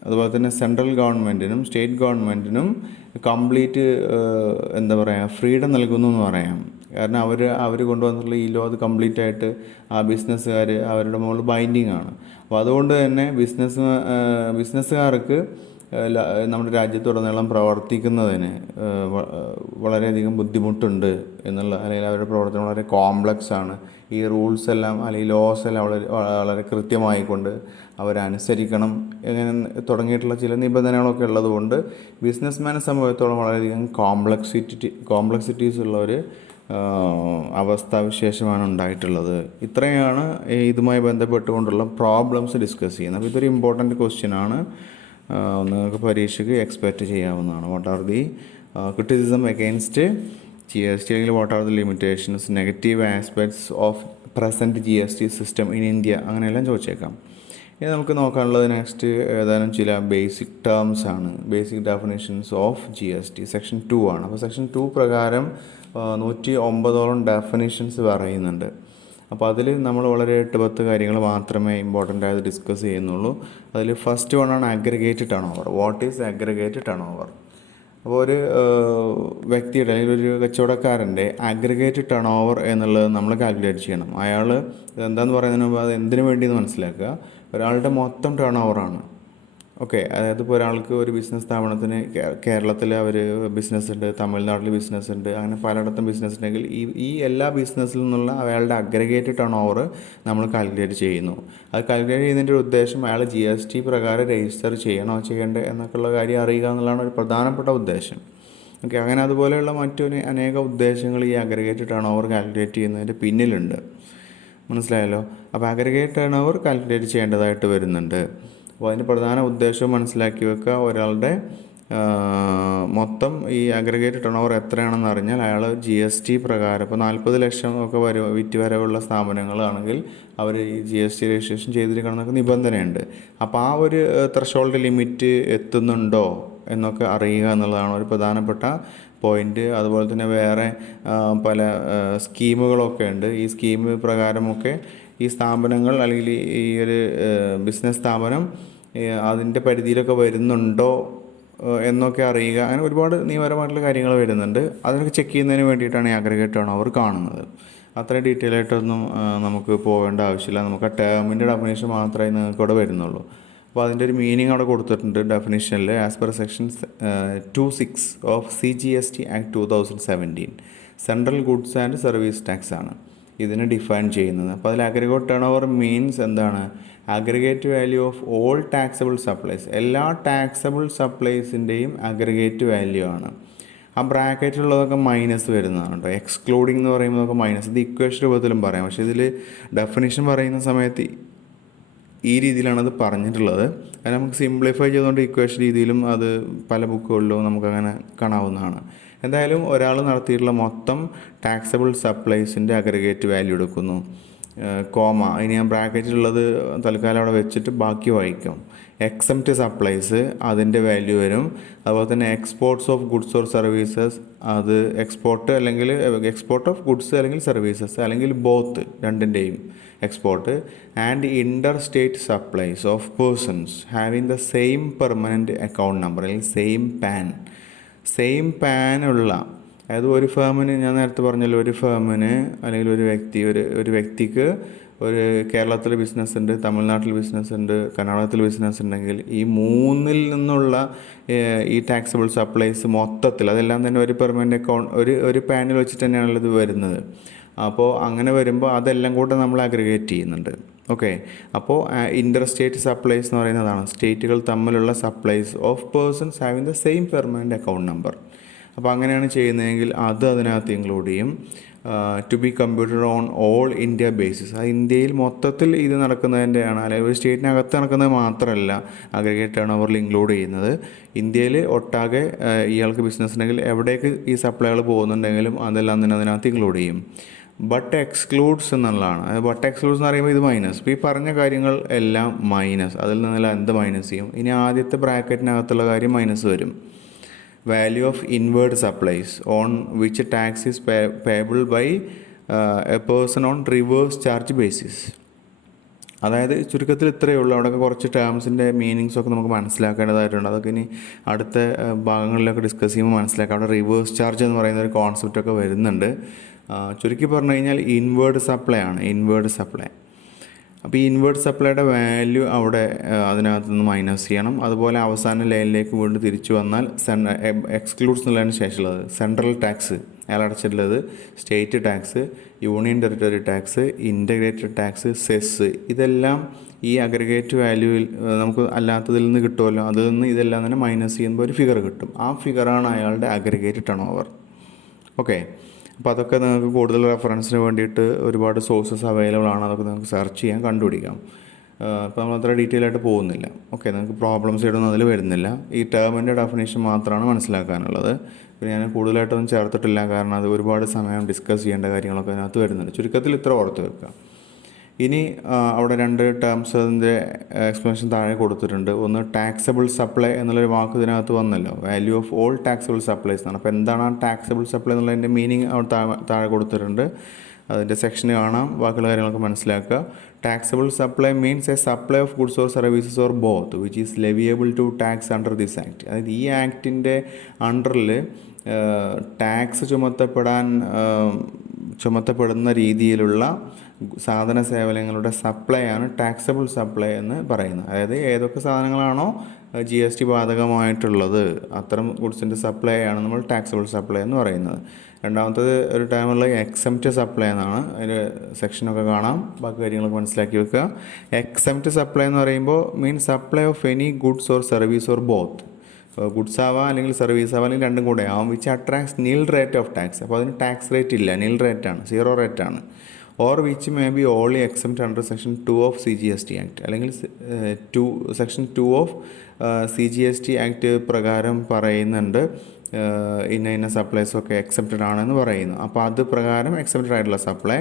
അതുപോലെ തന്നെ സെൻട്രൽ ഗവൺമെൻറ്റിനും സ്റ്റേറ്റ് ഗവൺമെൻറ്റിനും കംപ്ലീറ്റ് ഫ്രീഡം നൽകുന്നു എന്ന് പറയാം. കാരണം അവർ കൊണ്ടുവന്നിട്ടുള്ള ഈ ലോ അത് കംപ്ലീറ്റ് ആയിട്ട് ആ ബിസിനസ്സുകാർ അവരുടെ മുകളിൽ ബൈൻഡിങ് ആണ്. അപ്പോൾ അതുകൊണ്ട് തന്നെ ബിസിനസ്സുകാർക്ക് നമ്മുടെ രാജ്യത്തുടനീളം പ്രവർത്തിക്കുന്നതിന് വളരെയധികം ബുദ്ധിമുട്ടുണ്ട് അല്ലെങ്കിൽ അവരുടെ പ്രവർത്തനം വളരെ കോംപ്ലക്സ് ആണ്. ഈ റൂൾസ് എല്ലാം അല്ലെങ്കിൽ ലോസ് എല്ലാം വളരെ കൃത്യമായിക്കൊണ്ട് അവരനുസരിക്കണം അങ്ങനെ തുടങ്ങിയിട്ടുള്ള ചില നിബന്ധനകളൊക്കെ ഉള്ളതുകൊണ്ട് ബിസിനസ്മാനെ സംബന്ധിച്ചിടത്തോളം വളരെയധികം കോംപ്ലക്സിറ്റീസ് ഉള്ള ഒരു അവസ്ഥാവിശേഷമാണ് ഉണ്ടായിട്ടുള്ളത്. ഇത്രയാണ് ഇതുമായി ബന്ധപ്പെട്ടുകൊണ്ടുള്ള പ്രോബ്ലംസ് ഡിസ്കസ് ചെയ്യുന്നത്. അപ്പോൾ ഇതൊരു ഇമ്പോർട്ടൻറ്റ് ക്വസ്റ്റ്യൻ ആണ്, നിങ്ങൾക്ക് പരീക്ഷയ്ക്ക് എക്സ്പെക്റ്റ് ചെയ്യാവുന്നതാണ്. What are the criticism against G S T, അല്ലെങ്കിൽ what are the limitations, negative aspects of present G S T system in India, അങ്ങനെയെല്ലാം ചോദിച്ചേക്കാം. ഇനി നമുക്ക് നോക്കാനുള്ളത് നെക്സ്റ്റ് ഏതാനും ചില ബേസിക് ടേംസ് ആണ്, basic definitions of G S T. Section 2 ആണ്. അപ്പോൾ സെക്ഷൻ 2 പ്രകാരം 109 ഡെഫിനിഷൻസ് പറയുന്നുണ്ട്. അപ്പോൾ അതിൽ നമ്മൾ വളരെ 8-10 കാര്യങ്ങൾ മാത്രമേ ഇമ്പോർട്ടൻ്റ് ആയത് ഡിസ്കസ് ചെയ്യുന്നുള്ളൂ. അതിൽ ഫസ്റ്റ് വണ്ണാണ് aggregate turnover. What is aggregate turnover? അപ്പോൾ ഒരു വ്യക്തിയുടെ അല്ലെങ്കിൽ ഒരു കച്ചവടക്കാരൻ്റെ അഗ്രിഗേറ്റ് ടേൺ ഓവർ എന്നുള്ളത് നമ്മൾ കാൽക്കുലേറ്റ് ചെയ്യണം. അയാൾ എന്താണെന്ന് പറയുന്നതിന് മുമ്പ് അത് എന്തിനു വേണ്ടിയെന്ന് മനസ്സിലാക്കുക. ഒരാളുടെ മൊത്തം ടേൺ ഓവറാണ്. ഓക്കെ, അതായത് ഇപ്പോൾ ഒരാൾക്ക് ഒരു ബിസിനസ് സ്ഥാപനത്തിന് കേരളത്തിൽ അവർ ബിസിനസ് ഉണ്ട്, തമിഴ്നാട്ടിൽ ബിസിനസ് ഉണ്ട്, അങ്ങനെ പലയിടത്തും ബിസിനസ് ഉണ്ടെങ്കിൽ ഈ എല്ലാ ബിസിനസ്സിൽ നിന്നുള്ള അയാളുടെ അഗ്രഗേറ്റ് ടേൺ ഓവർ നമ്മൾ കാൽക്കുലേറ്റ് ചെയ്യുന്നു. അത് കാൽക്കുലേറ്റ് ചെയ്യുന്നതിൻ്റെ ഒരു ഉദ്ദേശം അയാൾ ജി എസ് ടി പ്രകാരം രജിസ്റ്റർ ചെയ്യണോ ചെയ്യേണ്ടത് എന്നൊക്കെയുള്ള കാര്യം അറിയുക എന്നുള്ളതാണ് ഒരു പ്രധാനപ്പെട്ട ഉദ്ദേശം. ഓക്കെ, അങ്ങനെ അതുപോലെയുള്ള അനേക ഉദ്ദേശങ്ങൾ ഈ അഗ്രഗേറ്റ് ടേൺ ഓവർ കാൽക്കുലേറ്റ് ചെയ്യുന്നതിൻ്റെ പിന്നിലുണ്ട്. മനസ്സിലായല്ലോ? അപ്പോൾ അഗ്രഗേറ്റ് ടേൺ ഓവർ കാൽക്കുലേറ്റ് ചെയ്യേണ്ടതായിട്ട് വരുന്നുണ്ട്. അപ്പോൾ അതിൻ്റെ പ്രധാന ഉദ്ദേശം മനസ്സിലാക്കി വെക്കുക. ഒരാളുടെ മൊത്തം ഈ അഗ്രഗേറ്റ് ടേൺ ഓവർ എത്രയാണെന്ന് അറിഞ്ഞാൽ അയാൾ GST പ്രകാരം ഇപ്പോൾ 40 ലക്ഷം ഒക്കെ വിറ്റ് വരവുള്ള സ്ഥാപനങ്ങളാണെങ്കിൽ അവർ ഈ GST രജിസ്ട്രേഷൻ ചെയ്തിരിക്കണമെന്നൊക്കെ നിബന്ധനയുണ്ട്. അപ്പോൾ ആ ഒരു ത്രഷോൾഡ് ലിമിറ്റ് എത്തുന്നുണ്ടോ എന്നൊക്കെ അറിയുക എന്നുള്ളതാണ് ഒരു പ്രധാനപ്പെട്ട പോയിൻ്റ്. അതുപോലെ തന്നെ വേറെ പല സ്കീമുകളൊക്കെ ഉണ്ട്. ഈ സ്കീം പ്രകാരമൊക്കെ ഈ സ്ഥാപനങ്ങൾ അല്ലെങ്കിൽ ഈ ഒരു ബിസിനസ് സ്ഥാപനം അതിൻ്റെ പരിധിയിലൊക്കെ വരുന്നുണ്ടോ എന്നൊക്കെ അറിയുക. അങ്ങനെ ഒരുപാട് നിയമപരമായിട്ടുള്ള കാര്യങ്ങൾ വരുന്നുണ്ട്. അതിനൊക്കെ ചെക്ക് ചെയ്യുന്നതിന് വേണ്ടിയിട്ടാണ് ഈ അഗ്രഗേറ്റ് ടേൺ ഓവർ കാണുന്നത്. അത്ര ഡീറ്റെയിൽ ആയിട്ടൊന്നും നമുക്ക് പോകേണ്ട ആവശ്യമില്ല. നമുക്ക് ആ ടേമിൻ്റെ ഡെഫിനേഷൻ മാത്രമേ നിങ്ങൾക്ക് ഇവിടെ വരുന്നുള്ളൂ. അപ്പോൾ അതിൻ്റെ ഒരു മീനിങ് അവിടെ കൊടുത്തിട്ടുണ്ട് ഡെഫിനിഷനിൽ. As per section 2(6) of CGST Act 2017 central goods and service tax ആണ് ഇതിനെ ഡിഫൈൻ ചെയ്യുന്നത്. അപ്പോൾ അതിൽ അഗ്രഗേറ്റ് ടേൺ ഓവർ മീൻസ് എന്താണ്? Aggregate value of all taxable supplies, എല്ലാ ടാക്സബിൾ സപ്ലൈസിൻ്റെയും അഗ്രഗേറ്റ് വാല്യൂ ആണ്. ആ ബ്രാക്കറ്റിലുള്ളതൊക്കെ മൈനസ് വരുന്നതാണ് കേട്ടോ. എക്സ്ക്ലൂഡിങ് എന്ന് പറയുമ്പോഴൊക്കെ മൈനസ്. ഇത് ഇക്വേഷൻ രൂപത്തിലും പറയാം, പക്ഷേ ഇതിൽ ഡെഫിനിഷൻ പറയുന്ന സമയത്ത് ഈ രീതിയിലാണ് അത് പറഞ്ഞിട്ടുള്ളത്. അത് നമുക്ക് സിംപ്ലിഫൈ ചെയ്തുകൊണ്ട് ഇക്വേഷൻ രീതിയിലും അത് പല ബുക്കുകളിലും നമുക്കങ്ങനെ കാണാവുന്നതാണ്. എന്തായാലും ഒരാൾ നടത്തിയിട്ടുള്ള മൊത്തം ടാക്സബിൾ സപ്ലൈസിൻ്റെ അഗ്രഗേറ്റ് വാല്യൂ എടുക്കുന്നു, കോമ, ഇനി ഞാൻ ബ്രാക്കറ്റിലുള്ളത് തൽക്കാലം അവിടെ വെച്ചിട്ട് ബാക്കി വായിക്കും. എക്സംപ്റ്റ് സപ്ലൈസ് അതിൻ്റെ വാല്യൂ വരും. അതുപോലെ തന്നെ exports of goods or services, അത് എക്സ്പോർട്ട് അല്ലെങ്കിൽ എക്സ്പോർട്ട് ഓഫ് ഗുഡ്സ് അല്ലെങ്കിൽ സർവീസസ് അല്ലെങ്കിൽ ബോത്ത്, രണ്ടിൻ്റെയും export. And interstate supplies of persons having the same permanent account number അല്ലെങ്കിൽ സെയിം പാനുള്ള, അതായത് ഒരു ഫേമിന്, ഞാൻ നേരത്തെ പറഞ്ഞല്ലോ, ഒരു ഫേമിന് അല്ലെങ്കിൽ ഒരു വ്യക്തിക്ക് ഒരു കേരളത്തിൽ ബിസിനസ് ഉണ്ട്, തമിഴ്നാട്ടിൽ ബിസിനസ് ഉണ്ട്, കർണാടകത്തിൽ ബിസിനസ് ഉണ്ടെങ്കിൽ ഈ മൂന്നിൽ നിന്നുള്ള ഈ ടാക്സബിൾ സപ്ലൈസ് മൊത്തത്തിൽ അതെല്ലാം തന്നെ ഒരു പെർമനൻറ്റ് അക്കൗണ്ട് ഒരു പാനിൽ വെച്ചിട്ട് തന്നെയാണല്ലോ ഇത് വരുന്നത്. അപ്പോൾ അങ്ങനെ വരുമ്പോൾ അതെല്ലാം കൂടെ നമ്മൾ അഗ്രിഗേറ്റ് ചെയ്യുന്നുണ്ട്. ഓക്കെ, അപ്പോൾ ഇൻ്റർ സ്റ്റേറ്റ് സപ്ലൈസ് എന്ന് പറയുന്നതാണ് സ്റ്റേറ്റുകൾ തമ്മിലുള്ള supplies of persons having the same permanent account number. അപ്പോൾ അങ്ങനെയാണ് ചെയ്യുന്നതെങ്കിൽ അത് അതിനകത്ത് ഇൻക്ലൂഡ് ചെയ്യും. To be computed on all India basis, അത് ഇന്ത്യയിൽ മൊത്തത്തിൽ ഇത് നടക്കുന്നതിൻ്റെയാണ്, അല്ലെങ്കിൽ ഒരു സ്റ്റേറ്റിനകത്ത് നടക്കുന്നത് മാത്രമല്ല അഗ്രിഗേറ്റ് ടേൺ ഓവറിൽ ഇൻക്ലൂഡ് ചെയ്യുന്നത്. ഇന്ത്യയിൽ ഒട്ടാകെ ഇയാൾക്ക് ബിസിനസ് ഉണ്ടെങ്കിൽ എവിടേക്ക് ഈ സപ്ലൈകൾ പോകുന്നുണ്ടെങ്കിലും അതെല്ലാം തന്നെ അതിനകത്ത് ഇൻക്ലൂഡ് ചെയ്യും. ബട്ട് എക്സ്ക്ലൂഡ്സ് എന്നുള്ളതാണ്. ബട്ട് എക്സ്ക്ലൂഡ്സ് എന്ന് പറയുമ്പോൾ ഇത് മൈനസ്. ഇപ്പോൾ ഈ പറഞ്ഞ കാര്യങ്ങൾ എല്ലാം മൈനസ്, അതിൽ നിന്നെല്ലാം എന്ത് മൈനസ് ചെയ്യും? ഇനി ആദ്യത്തെ ബ്രാക്കറ്റിനകത്തുള്ള കാര്യം മൈനസ് വരും. Value of inward supplies on which tax is payable by a person on reverse charge basis. അതായത് ചുരുക്കത്തിൽ ഇത്രയേ ഉള്ളൂ. അവിടെയൊക്കെ കുറച്ച് ടേംസിൻ്റെ മീനിങ്സൊക്കെ നമുക്ക് മനസ്സിലാക്കേണ്ടതായിട്ടുണ്ട്. അതൊക്കെ ഇനി അടുത്ത ഭാഗങ്ങളിലൊക്കെ ഡിസ്കസ് ചെയ്യുമ്പോൾ മനസ്സിലാക്കാം. അവിടെ റിവേഴ്സ് ചാർജ് എന്ന് പറയുന്ന ഒരു കോൺസെപ്റ്റൊക്കെ വരുന്നുണ്ട്. ചുരുക്കി പറഞ്ഞു കഴിഞ്ഞാൽ ഇൻവേർഡ് സപ്ലൈ ആണ്, ഇൻവേർഡ് സപ്ലൈ. അപ്പോൾ ഈ ഇൻവേർഡ് സപ്ലൈയുടെ വാല്യൂ അവിടെ അതിനകത്ത് നിന്ന് മൈനസ് ചെയ്യണം. അതുപോലെ അവസാന ലൈനിലേക്ക് വീണ്ടും തിരിച്ചു വന്നാൽ എക്സ്ക്ലൂഡ്സ് എന്നുള്ളതിന് ശേഷമുള്ളത് സെൻട്രൽ ടാക്സ് അയാൾ അടച്ചിട്ടുള്ളത്, state tax, union territory tax, integrated tax, cess, ഇതെല്ലാം ഈ അഗ്രിഗേറ്റ് വാല്യൂവിൽ നമുക്ക് അല്ലാത്തതിൽ നിന്ന് കിട്ടുമല്ലോ, അതിൽ നിന്ന് ഇതെല്ലാം തന്നെ മൈനസ് ചെയ്യുമ്പോൾ ഒരു ഫിഗർ കിട്ടും. ആ ഫിഗറാണ് അയാളുടെ അഗ്രിഗേറ്റ് ടേൺ ഓവർ. ഓക്കെ, അപ്പോൾ അതൊക്കെ നിങ്ങൾക്ക് കൂടുതൽ റെഫറൻസിന് വേണ്ടിയിട്ട് ഒരുപാട് സോഴ്സസ് അവൈലബിൾ ആണ്. അതൊക്കെ നിങ്ങൾക്ക് സെർച്ച് ചെയ്യാൻ കണ്ടുപിടിക്കാം. അപ്പോൾ നമ്മൾ അത്ര ഡീറ്റെയിൽ ആയിട്ട് പോകുന്നില്ല. ഓക്കെ, നിങ്ങൾക്ക് പ്രോബ്ലംസ് ഇടുന്ന അതിൽ വരുന്നില്ല. ഈ ടേമിൻ്റെ ഡെഫിനേഷൻ മാത്രമാണ് മനസ്സിലാക്കാനുള്ളത്. പിന്നെ ഞാൻ കൂടുതലായിട്ടൊന്നും ചേർത്തിട്ടില്ല, കാരണം അത് ഒരുപാട് സമയം ഡിസ്കസ് ചെയ്യേണ്ട കാര്യങ്ങളൊക്കെ അതിനകത്ത് വരുന്നുണ്ട്. ചുരുക്കത്തിൽ ഇത്ര ഓർത്ത് വെക്കുക. ഇനി അവിടെ രണ്ട് ടേംസ് അതിൻ്റെ എക്സ്പ്ലനേഷൻ താഴെ കൊടുത്തിട്ടുണ്ട്. ഒന്ന് ടാക്സബിൾ സപ്ലൈ എന്നുള്ളൊരു വാക്ക് ഇതിനകത്ത് വന്നല്ലോ, value of all taxable supplies എന്നാണ്. അപ്പോൾ എന്താണ് ആ ടാക്സബിൾ സപ്ലൈ എന്നുള്ളതിൻ്റെ മീനിങ് അവിടെ താഴെ കൊടുത്തിട്ടുണ്ട്. അതിൻ്റെ സെക്ഷന് കാണാം, ബാക്കിയുള്ള കാര്യങ്ങളൊക്കെ മനസ്സിലാക്കുക. Taxable supply means a supply of goods or services or both which is leviable to tax under this act. അതായത് ഈ ആക്ടിൻ്റെ അണ്ടറിൽ ടാക്സ് ചുമത്തപ്പെടുന്ന രീതിയിലുള്ള സാധന സേവനങ്ങളുടെ സപ്ലൈ ആണ് ടാക്സബിൾ സപ്ലൈ എന്ന് പറയുന്നത്. അതായത് ഏതൊക്കെ സാധനങ്ങളാണോ GST ബാധകമായിട്ടുള്ളത് അത്തരം ഗുഡ്സിൻ്റെ സപ്ലൈ ആണ് നമ്മൾ ടാക്സബിൾ സപ്ലൈ എന്ന് പറയുന്നത്. രണ്ടാമത്തത് ഒരു ടൈമുള്ള എക്സംപ്റ്റ് സപ്ലൈ എന്നാണ്. അതിൻ്റെ സെക്ഷനൊക്കെ കാണാം, ബാക്കി കാര്യങ്ങളൊക്കെ മനസ്സിലാക്കി വെക്കുക. എക്സംപ്റ്റ് സപ്ലൈ എന്ന് പറയുമ്പോൾ mean supply of any goods or service or both, goods ആവാം അല്ലെങ്കിൽ സർവീസ് ആവാം അല്ലെങ്കിൽ രണ്ടും കൂടെ ആവാം, which attracts nil rate of tax. അപ്പോൾ അതിന് ടാക്സ് റേറ്റ് ഇല്ല, നിൽ റേറ്റാണ്, 0 റേറ്റാണ്. Or which may be only except under section 2 of CGST act, അല്ലെങ്കിൽ സെക്ഷൻ 2 ഓഫ് CGST ആക്ട് പ്രകാരം പറയുന്നുണ്ട് ഇന്ന സപ്ലൈസൊക്കെ എക്സെപ്റ്റഡ് ആണെന്ന് പറയുന്നു. അപ്പോൾ അത് പ്രകാരം എക്സെപ്റ്റഡ് ആയിട്ടുള്ള supply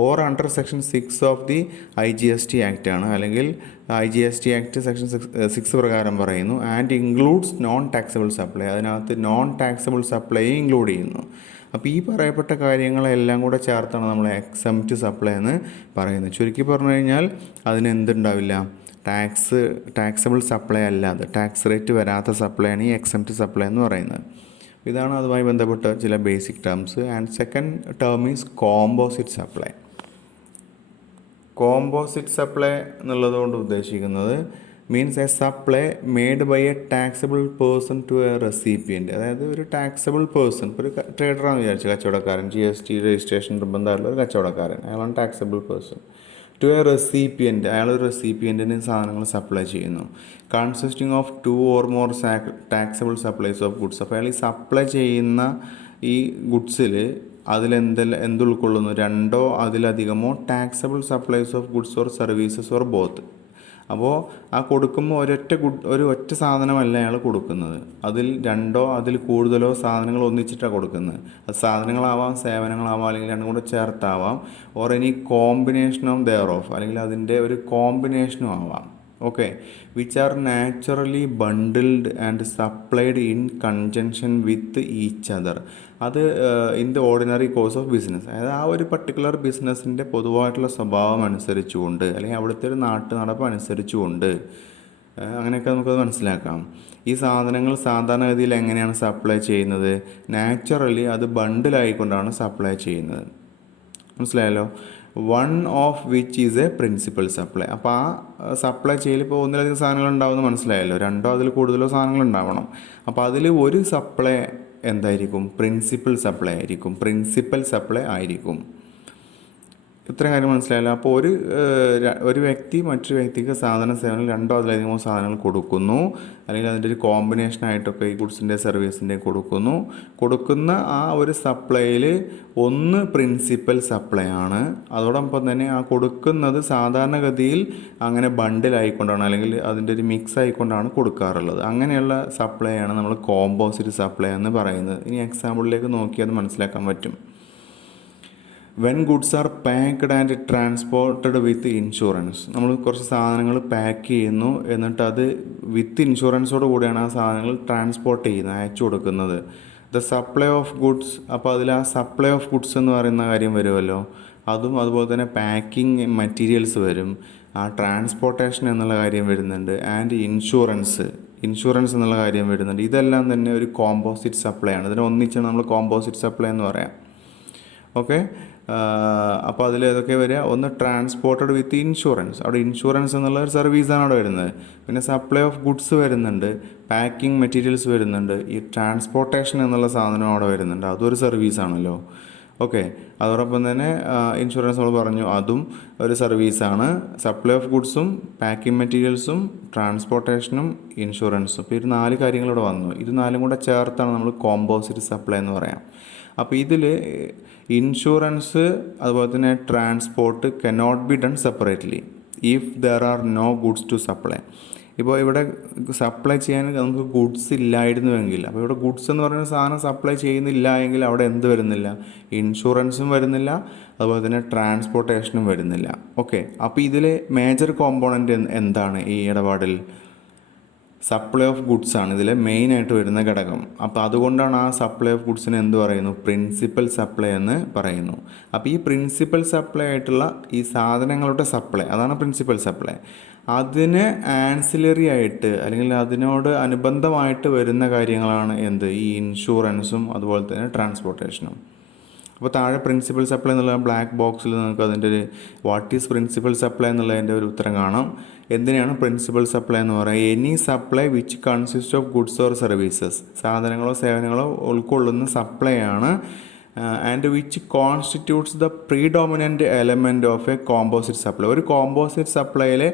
or under section 6 of the IGST act ആണ്, അല്ലെങ്കിൽ IGST ആക്ട് സെക്ഷൻ 6 പ്രകാരം പറയുന്നു. And includes non taxable supply, അതിനകത്ത് നോൺ ടാക്സബിൾ സപ്ലൈ ഇൻക്ലൂഡ് ചെയ്യുന്നു. അപ്പോൾ ഈ പറയപ്പെട്ട കാര്യങ്ങളെല്ലാം കൂടെ ചേർത്താണ് നമ്മൾ എക്സംപ്റ്റ് സപ്ലൈ എന്ന് പറയുന്നത്. ചുരുക്കി പറഞ്ഞു കഴിഞ്ഞാൽ അതിന് എന്തുണ്ടാവില്ല, ടാക്സബിൾ സപ്ലൈ അല്ലാതെ ടാക്സ് റേറ്റ് വരാത്ത സപ്ലൈ ആണ് ഈ എക്സംപ്റ്റ് സപ്ലൈ എന്ന് പറയുന്നത്. ഇതാണ് അതുമായി ബന്ധപ്പെട്ട ചില basic terms. And second term is composite supply. Composite supply എന്നുള്ളതുകൊണ്ട് ഉദ്ദേശിക്കുന്നത് means a supply made by a taxable person to a recipient. അതായത് ഒരു ടാക്സബിൾ പേഴ്സൺ, ഇപ്പോൾ ഒരു ട്രേഡറാണെന്ന് വിചാരിച്ചു, കച്ചവടക്കാരൻ, GST രജിസ്ട്രേഷൻ നിർബന്ധമായിട്ടുള്ള ഒരു കച്ചവടക്കാരൻ, അയാളാണ് taxable person. To a recipient, അയാളൊരു റെസിപ്പിയൻറ്റിന് സാധനങ്ങൾ സപ്ലൈ ചെയ്യുന്നു. Consisting of 2 or more taxable supplies of goods. അപ്പോൾ അയാൾ ഈ സപ്ലൈ ചെയ്യുന്ന ഈ ഗുഡ്സിൽ എന്ത് ഉൾക്കൊള്ളുന്നു, 2 അതിലധികമോ taxable supplies of goods or services or both. അപ്പോൾ ആ കൊടുക്കുമ്പോൾ ഒറ്റ സാധനമല്ല അയാൾ കൊടുക്കുന്നത്, അതിൽ 2 അതിൽ കൂടുതലോ സാധനങ്ങൾ ഒന്നിച്ചിട്ടാണ് കൊടുക്കുന്നത്. അത് സാധനങ്ങളാവാം, സേവനങ്ങളാവാം, അല്ലെങ്കിൽ രണ്ടും കൂടെ ചേർത്താവാം, or any combination of thereof, അല്ലെങ്കിൽ അതിൻ്റെ ഒരു കോമ്പിനേഷനും ആവാം. Okay, which are naturally bundled and supplied in conjunction with each other. അത് in the ordinary course of business. അതായത് ആ ഒരു പർട്ടിക്കുലർ ബിസിനസ്സിൻ്റെ പൊതുവായിട്ടുള്ള സ്വഭാവം അനുസരിച്ചുകൊണ്ട്, അല്ലെങ്കിൽ അവിടുത്തെ ഒരു നടപ്പ് അനുസരിച്ചുകൊണ്ട്, അങ്ങനെയൊക്കെ നമുക്കത് മനസ്സിലാക്കാം. ഈ സാധനങ്ങൾ സാധാരണഗതിയിൽ എങ്ങനെയാണ് സപ്ലൈ ചെയ്യുന്നത്, നാച്ചുറലി അത് ബണ്ടിലായിക്കൊണ്ടാണ് സപ്ലൈ ചെയ്യുന്നത്. മനസ്സിലായല്ലോ. One of which is A principal supply. അപ്പോൾ ആ സപ്ലൈ ചെയ്യൽ ഇപ്പോൾ ഒന്നിലധികം സാധനങ്ങൾ ഉണ്ടാവുമെന്ന് മനസ്സിലായല്ലോ, 2 അതിൽ കൂടുതലോ സാധനങ്ങൾ ഉണ്ടാവണം. അപ്പോൾ അതിൽ ഒരു സപ്ലൈ എന്തായിരിക്കും, പ്രിൻസിപ്പൽ സപ്ലൈ ആയിരിക്കും. ഇത്രയും കാര്യം മനസ്സിലായല്ലോ. അപ്പോൾ ഒരു വ്യക്തി മറ്റൊരു വ്യക്തിക്ക് സേവനം 2 അതിലധികമോ സാധനങ്ങൾ കൊടുക്കുന്നു, അല്ലെങ്കിൽ അതിൻ്റെ ഒരു കോമ്പിനേഷനായിട്ടൊക്കെ ഈ ഗുഡ്സിൻ്റെ സർവീസിൻ്റെ കൊടുക്കുന്ന ആ ഒരു സപ്ലൈയിൽ ഒന്ന് പ്രിൻസിപ്പൽ സപ്ലൈ ആണ്. അതോടൊപ്പം തന്നെ ആ കൊടുക്കുന്നത് സാധാരണഗതിയിൽ അങ്ങനെ ബണ്ടിലായിക്കൊണ്ടാണ്, അല്ലെങ്കിൽ അതിൻ്റെ ഒരു മിക്സ് ആയിക്കൊണ്ടാണ് കൊടുക്കാറുള്ളത്. അങ്ങനെയുള്ള സപ്ലൈ ആണ് നമ്മൾ കോമ്പോസിറ്റ് സപ്ലൈ എന്ന് പറയുന്നത്. ഇനി എക്സാമ്പിളിലേക്ക് നോക്കി അത് മനസ്സിലാക്കാൻ പറ്റും. When goods are packed and transported with insurance. നമ്മൾ കുറച്ച് സാധനങ്ങൾ പാക്ക് ചെയ്യുന്നു, എന്നിട്ട് അത് വിത്ത് ഇൻഷുറൻസോട് കൂടിയാണ് ആ സാധനങ്ങൾ ട്രാൻസ്പോർട്ട് ചെയ്യുന്നത്, അയച്ചു കൊടുക്കുന്നത്. The supply of goods. അപ്പോൾ അതിൽ ആ സപ്ലൈ ഓഫ് ഗുഡ്സ് എന്ന് പറയുന്ന കാര്യം വരുമല്ലോ, അതുപോലെ തന്നെ പാക്കിംഗ് മെറ്റീരിയൽസ് വരും, ആ ട്രാൻസ്പോർട്ടേഷൻ എന്നുള്ള കാര്യം വരുന്നുണ്ട്, ആൻഡ് ഇൻഷുറൻസ് എന്നുള്ള കാര്യം വരുന്നുണ്ട്. ഇതെല്ലാം തന്നെ ഒരു കോമ്പോസിറ്റ് സപ്ലൈ ആണ്. ഇതിനെ ഒന്നിച്ചാണ് നമ്മൾ കോമ്പോസിറ്റ് സപ്ലൈ എന്ന് പറയാം. ഓക്കെ, അപ്പോൾ അതിൽ ഏതൊക്കെ വരിക, ഒന്ന് ട്രാൻസ്പോർട്ടഡ് വിത്ത് ഇൻഷുറൻസ്, അവിടെ ഇൻഷുറൻസ് എന്നുള്ള ഒരു സർവീസാണ് അവിടെ വരുന്നത്. പിന്നെ സപ്ലൈ ഓഫ് ഗുഡ്സ് വരുന്നുണ്ട്, പാക്കിംഗ് മെറ്റീരിയൽസ് വരുന്നുണ്ട്, ഈ ട്രാൻസ്പോർട്ടേഷൻ എന്നുള്ള സാധനം അവിടെ വരുന്നുണ്ട്, അതൊരു സർവീസാണല്ലോ. ഓക്കെ, അതോടൊപ്പം തന്നെ ഇൻഷുറൻസ് നമ്മൾ പറഞ്ഞു, അതും ഒരു സർവീസാണ്. സപ്ലൈ ഓഫ് ഗുഡ്സും പാക്കിംഗ് മെറ്റീരിയൽസും ട്രാൻസ്പോർട്ടേഷനും ഇൻഷുറൻസും. ഇപ്പോൾ ഇത് 4 കാര്യങ്ങൾ ഇവിടെ വന്നു. ഇത് 4 കൂടെ ചേർത്താണ് നമ്മൾ കോമ്പോസിറ്റ് സപ്ലൈ എന്ന് പറയാം. അപ്പോൾ ഇതിൽ ഇൻഷുറൻസ് അതുപോലെ തന്നെ transport cannot be done separately if there are no goods to supply. ഇപ്പോൾ ഇവിടെ സപ്ലൈ ചെയ്യാൻ നമുക്ക് ഗുഡ്സ് ഇല്ലായിരുന്നുവെങ്കിൽ, അപ്പോൾ ഇവിടെ ഗുഡ്സ് എന്ന് പറയുന്ന സാധനം സപ്ലൈ ചെയ്യുന്നില്ല എങ്കിൽ അവിടെ എന്ത് വരുന്നില്ല, ഇൻഷുറൻസും വരുന്നില്ല, അതുപോലെ തന്നെ ട്രാൻസ്പോർട്ടേഷനും വരുന്നില്ല. ഓക്കെ, അപ്പോൾ ഇതിൽ മേജർ കോമ്പോണൻ്റ് എന്താണ് ഈ ഇടപാടിൽ, സപ്ലൈ ഓഫ് ഗുഡ്സ് ആണ് ഇതിൽ മെയിനായിട്ട് വരുന്ന ഘടകം. അപ്പോൾ അതുകൊണ്ടാണ് ആ സപ്ലൈ ഓഫ് ഗുഡ്സിനെ എന്ത് പറയുന്നു, പ്രിൻസിപ്പൽ സപ്ലൈ എന്ന് പറയുന്നു. അപ്പോൾ ഈ പ്രിൻസിപ്പൽ സപ്ലൈ ആയിട്ടുള്ള ഈ സാധനങ്ങളുടെ സപ്ലൈ, അതാണ് പ്രിൻസിപ്പൽ സപ്ലൈ. അതിന് ആൻസിലറി ആയിട്ട് അല്ലെങ്കിൽ അതിനോട് അനുബന്ധമായിട്ട് വരുന്ന കാര്യങ്ങളാണ് എന്ത്, ഈ ഇൻഷുറൻസും അതുപോലെ തന്നെ ട്രാൻസ്പോർട്ടേഷനും. അപ്പോൾ താഴെ പ്രിൻസിപ്പൽ സപ്ലൈ എന്നുള്ള ബ്ലാക്ക് ബോക്സിൽ നിങ്ങൾക്ക് അതിൻ്റെ ഒരു വാട്ട് ഈസ് പ്രിൻസിപ്പൽ സപ്ലൈ എന്നുള്ളതിൻ്റെ ഒരു ഉത്തരം കാണാം. എന്തിനാണ് പ്രിൻസിപ്പൽ സപ്ലൈ എന്ന് പറയുക, any supply which consist of goods or services, സാധനങ്ങളോ സേവനങ്ങളോ ഉൾക്കൊള്ളുന്ന സപ്ലൈ ആണ്. And which constitutes the predominant element of a composite supply. ഒരു കോമ്പോസിറ്റ് സപ്ലൈയിലെ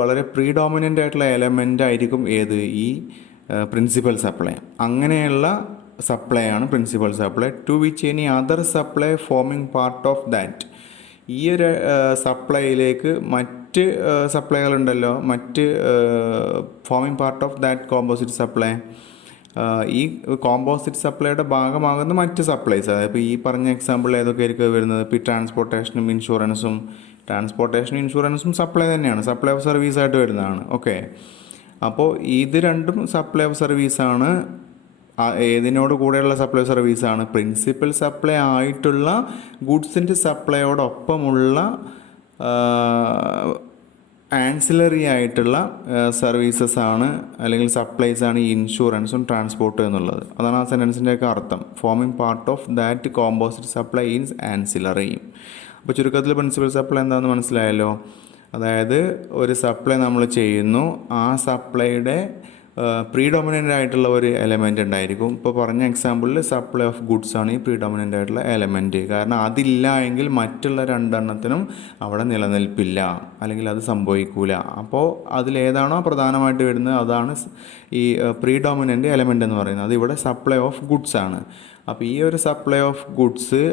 വളരെ പ്രീഡോമിനൻ്റ് ആയിട്ടുള്ള എലമെൻ്റ് ആയിരിക്കും ഏത്, ഈ പ്രിൻസിപ്പൽ സപ്ലൈ. അങ്ങനെയുള്ള സപ്ലൈ ആണ് principal supply. To which any other supply forming part of that. ഈ ഒരു സപ്ലൈയിലേക്ക് മറ്റ് സപ്ലൈകളുണ്ടല്ലോ, മറ്റ് forming part of that composite supply, ഈ കോമ്പോസിറ്റ് സപ്ലൈയുടെ ഭാഗമാകുന്ന മറ്റ് സപ്ലൈസ്, അതായത് ഇപ്പോൾ ഈ പറഞ്ഞ എക്സാമ്പിൾ ഏതൊക്കെ ആയിരിക്കും വരുന്നത്? ഇപ്പോൾ ഈ ട്രാൻസ്പോർട്ടേഷനും ഇൻഷുറൻസും സപ്ലൈ തന്നെയാണ്, സപ്ലൈ ഓഫ് സർവീസ് ആയിട്ട് വരുന്നതാണ്. ഓക്കെ, അപ്പോൾ ഇത് രണ്ടും സപ്ലൈ ഓഫ് സർവീസാണ്. ഏതിനോട് കൂടെയുള്ള സപ്ലൈ സർവീസാണ്? പ്രിൻസിപ്പൽ സപ്ലൈ ആയിട്ടുള്ള ഗുഡ്സിൻ്റെ സപ്ലൈയോടൊപ്പമുള്ള ആൻസിലറി ആയിട്ടുള്ള സർവീസസ് ആണ്, അല്ലെങ്കിൽ സപ്ലൈസ് ആണ് ഈ ഇൻഷുറൻസും ട്രാൻസ്പോർട്ടും എന്നുള്ളത്. അതാണ് ആ സെൻറ്റൻസിൻ്റെയൊക്കെ അർത്ഥം. Forming part of that composite supply is ancillary. അപ്പോൾ ചുരുക്കത്തിൽ പ്രിൻസിപ്പൽ സപ്ലൈ എന്താണെന്ന് മനസ്സിലായല്ലോ. അതായത് ഒരു സപ്ലൈ നമ്മൾ ചെയ്യുന്നു, ആ സപ്ലൈയുടെ പ്രീഡോമിനൻ്റ് ആയിട്ടുള്ള ഒരു എലമെൻ്റ് ഉണ്ടായിരിക്കും. ഇപ്പോൾ പറഞ്ഞ എക്സാമ്പിളിൽ സപ്ലൈ ഓഫ് ഗുഡ്സ് ആണ് ഈ പ്രീഡോമിനൻ്റ് ആയിട്ടുള്ള എലമെൻറ്റ്. കാരണം അതില്ല എങ്കിൽ മറ്റുള്ള രണ്ടെണ്ണത്തിനും അവിടെ നിലനിൽപ്പില്ല, അല്ലെങ്കിൽ അത് സംഭവിക്കില്ല. അപ്പോൾ അതിലേതാണോ പ്രധാനമായിട്ട് വരുന്നത് അതാണ് ഈ പ്രീഡോമിനൻ്റ് എലമെൻ്റ് എന്ന് പറയുന്നത്. അതിവിടെ സപ്ലൈ ഓഫ് ഗുഡ്സ് ആണ്. അപ്പോൾ ഈ ഒരു സപ്ലൈ ഓഫ് ഗുഡ്സ്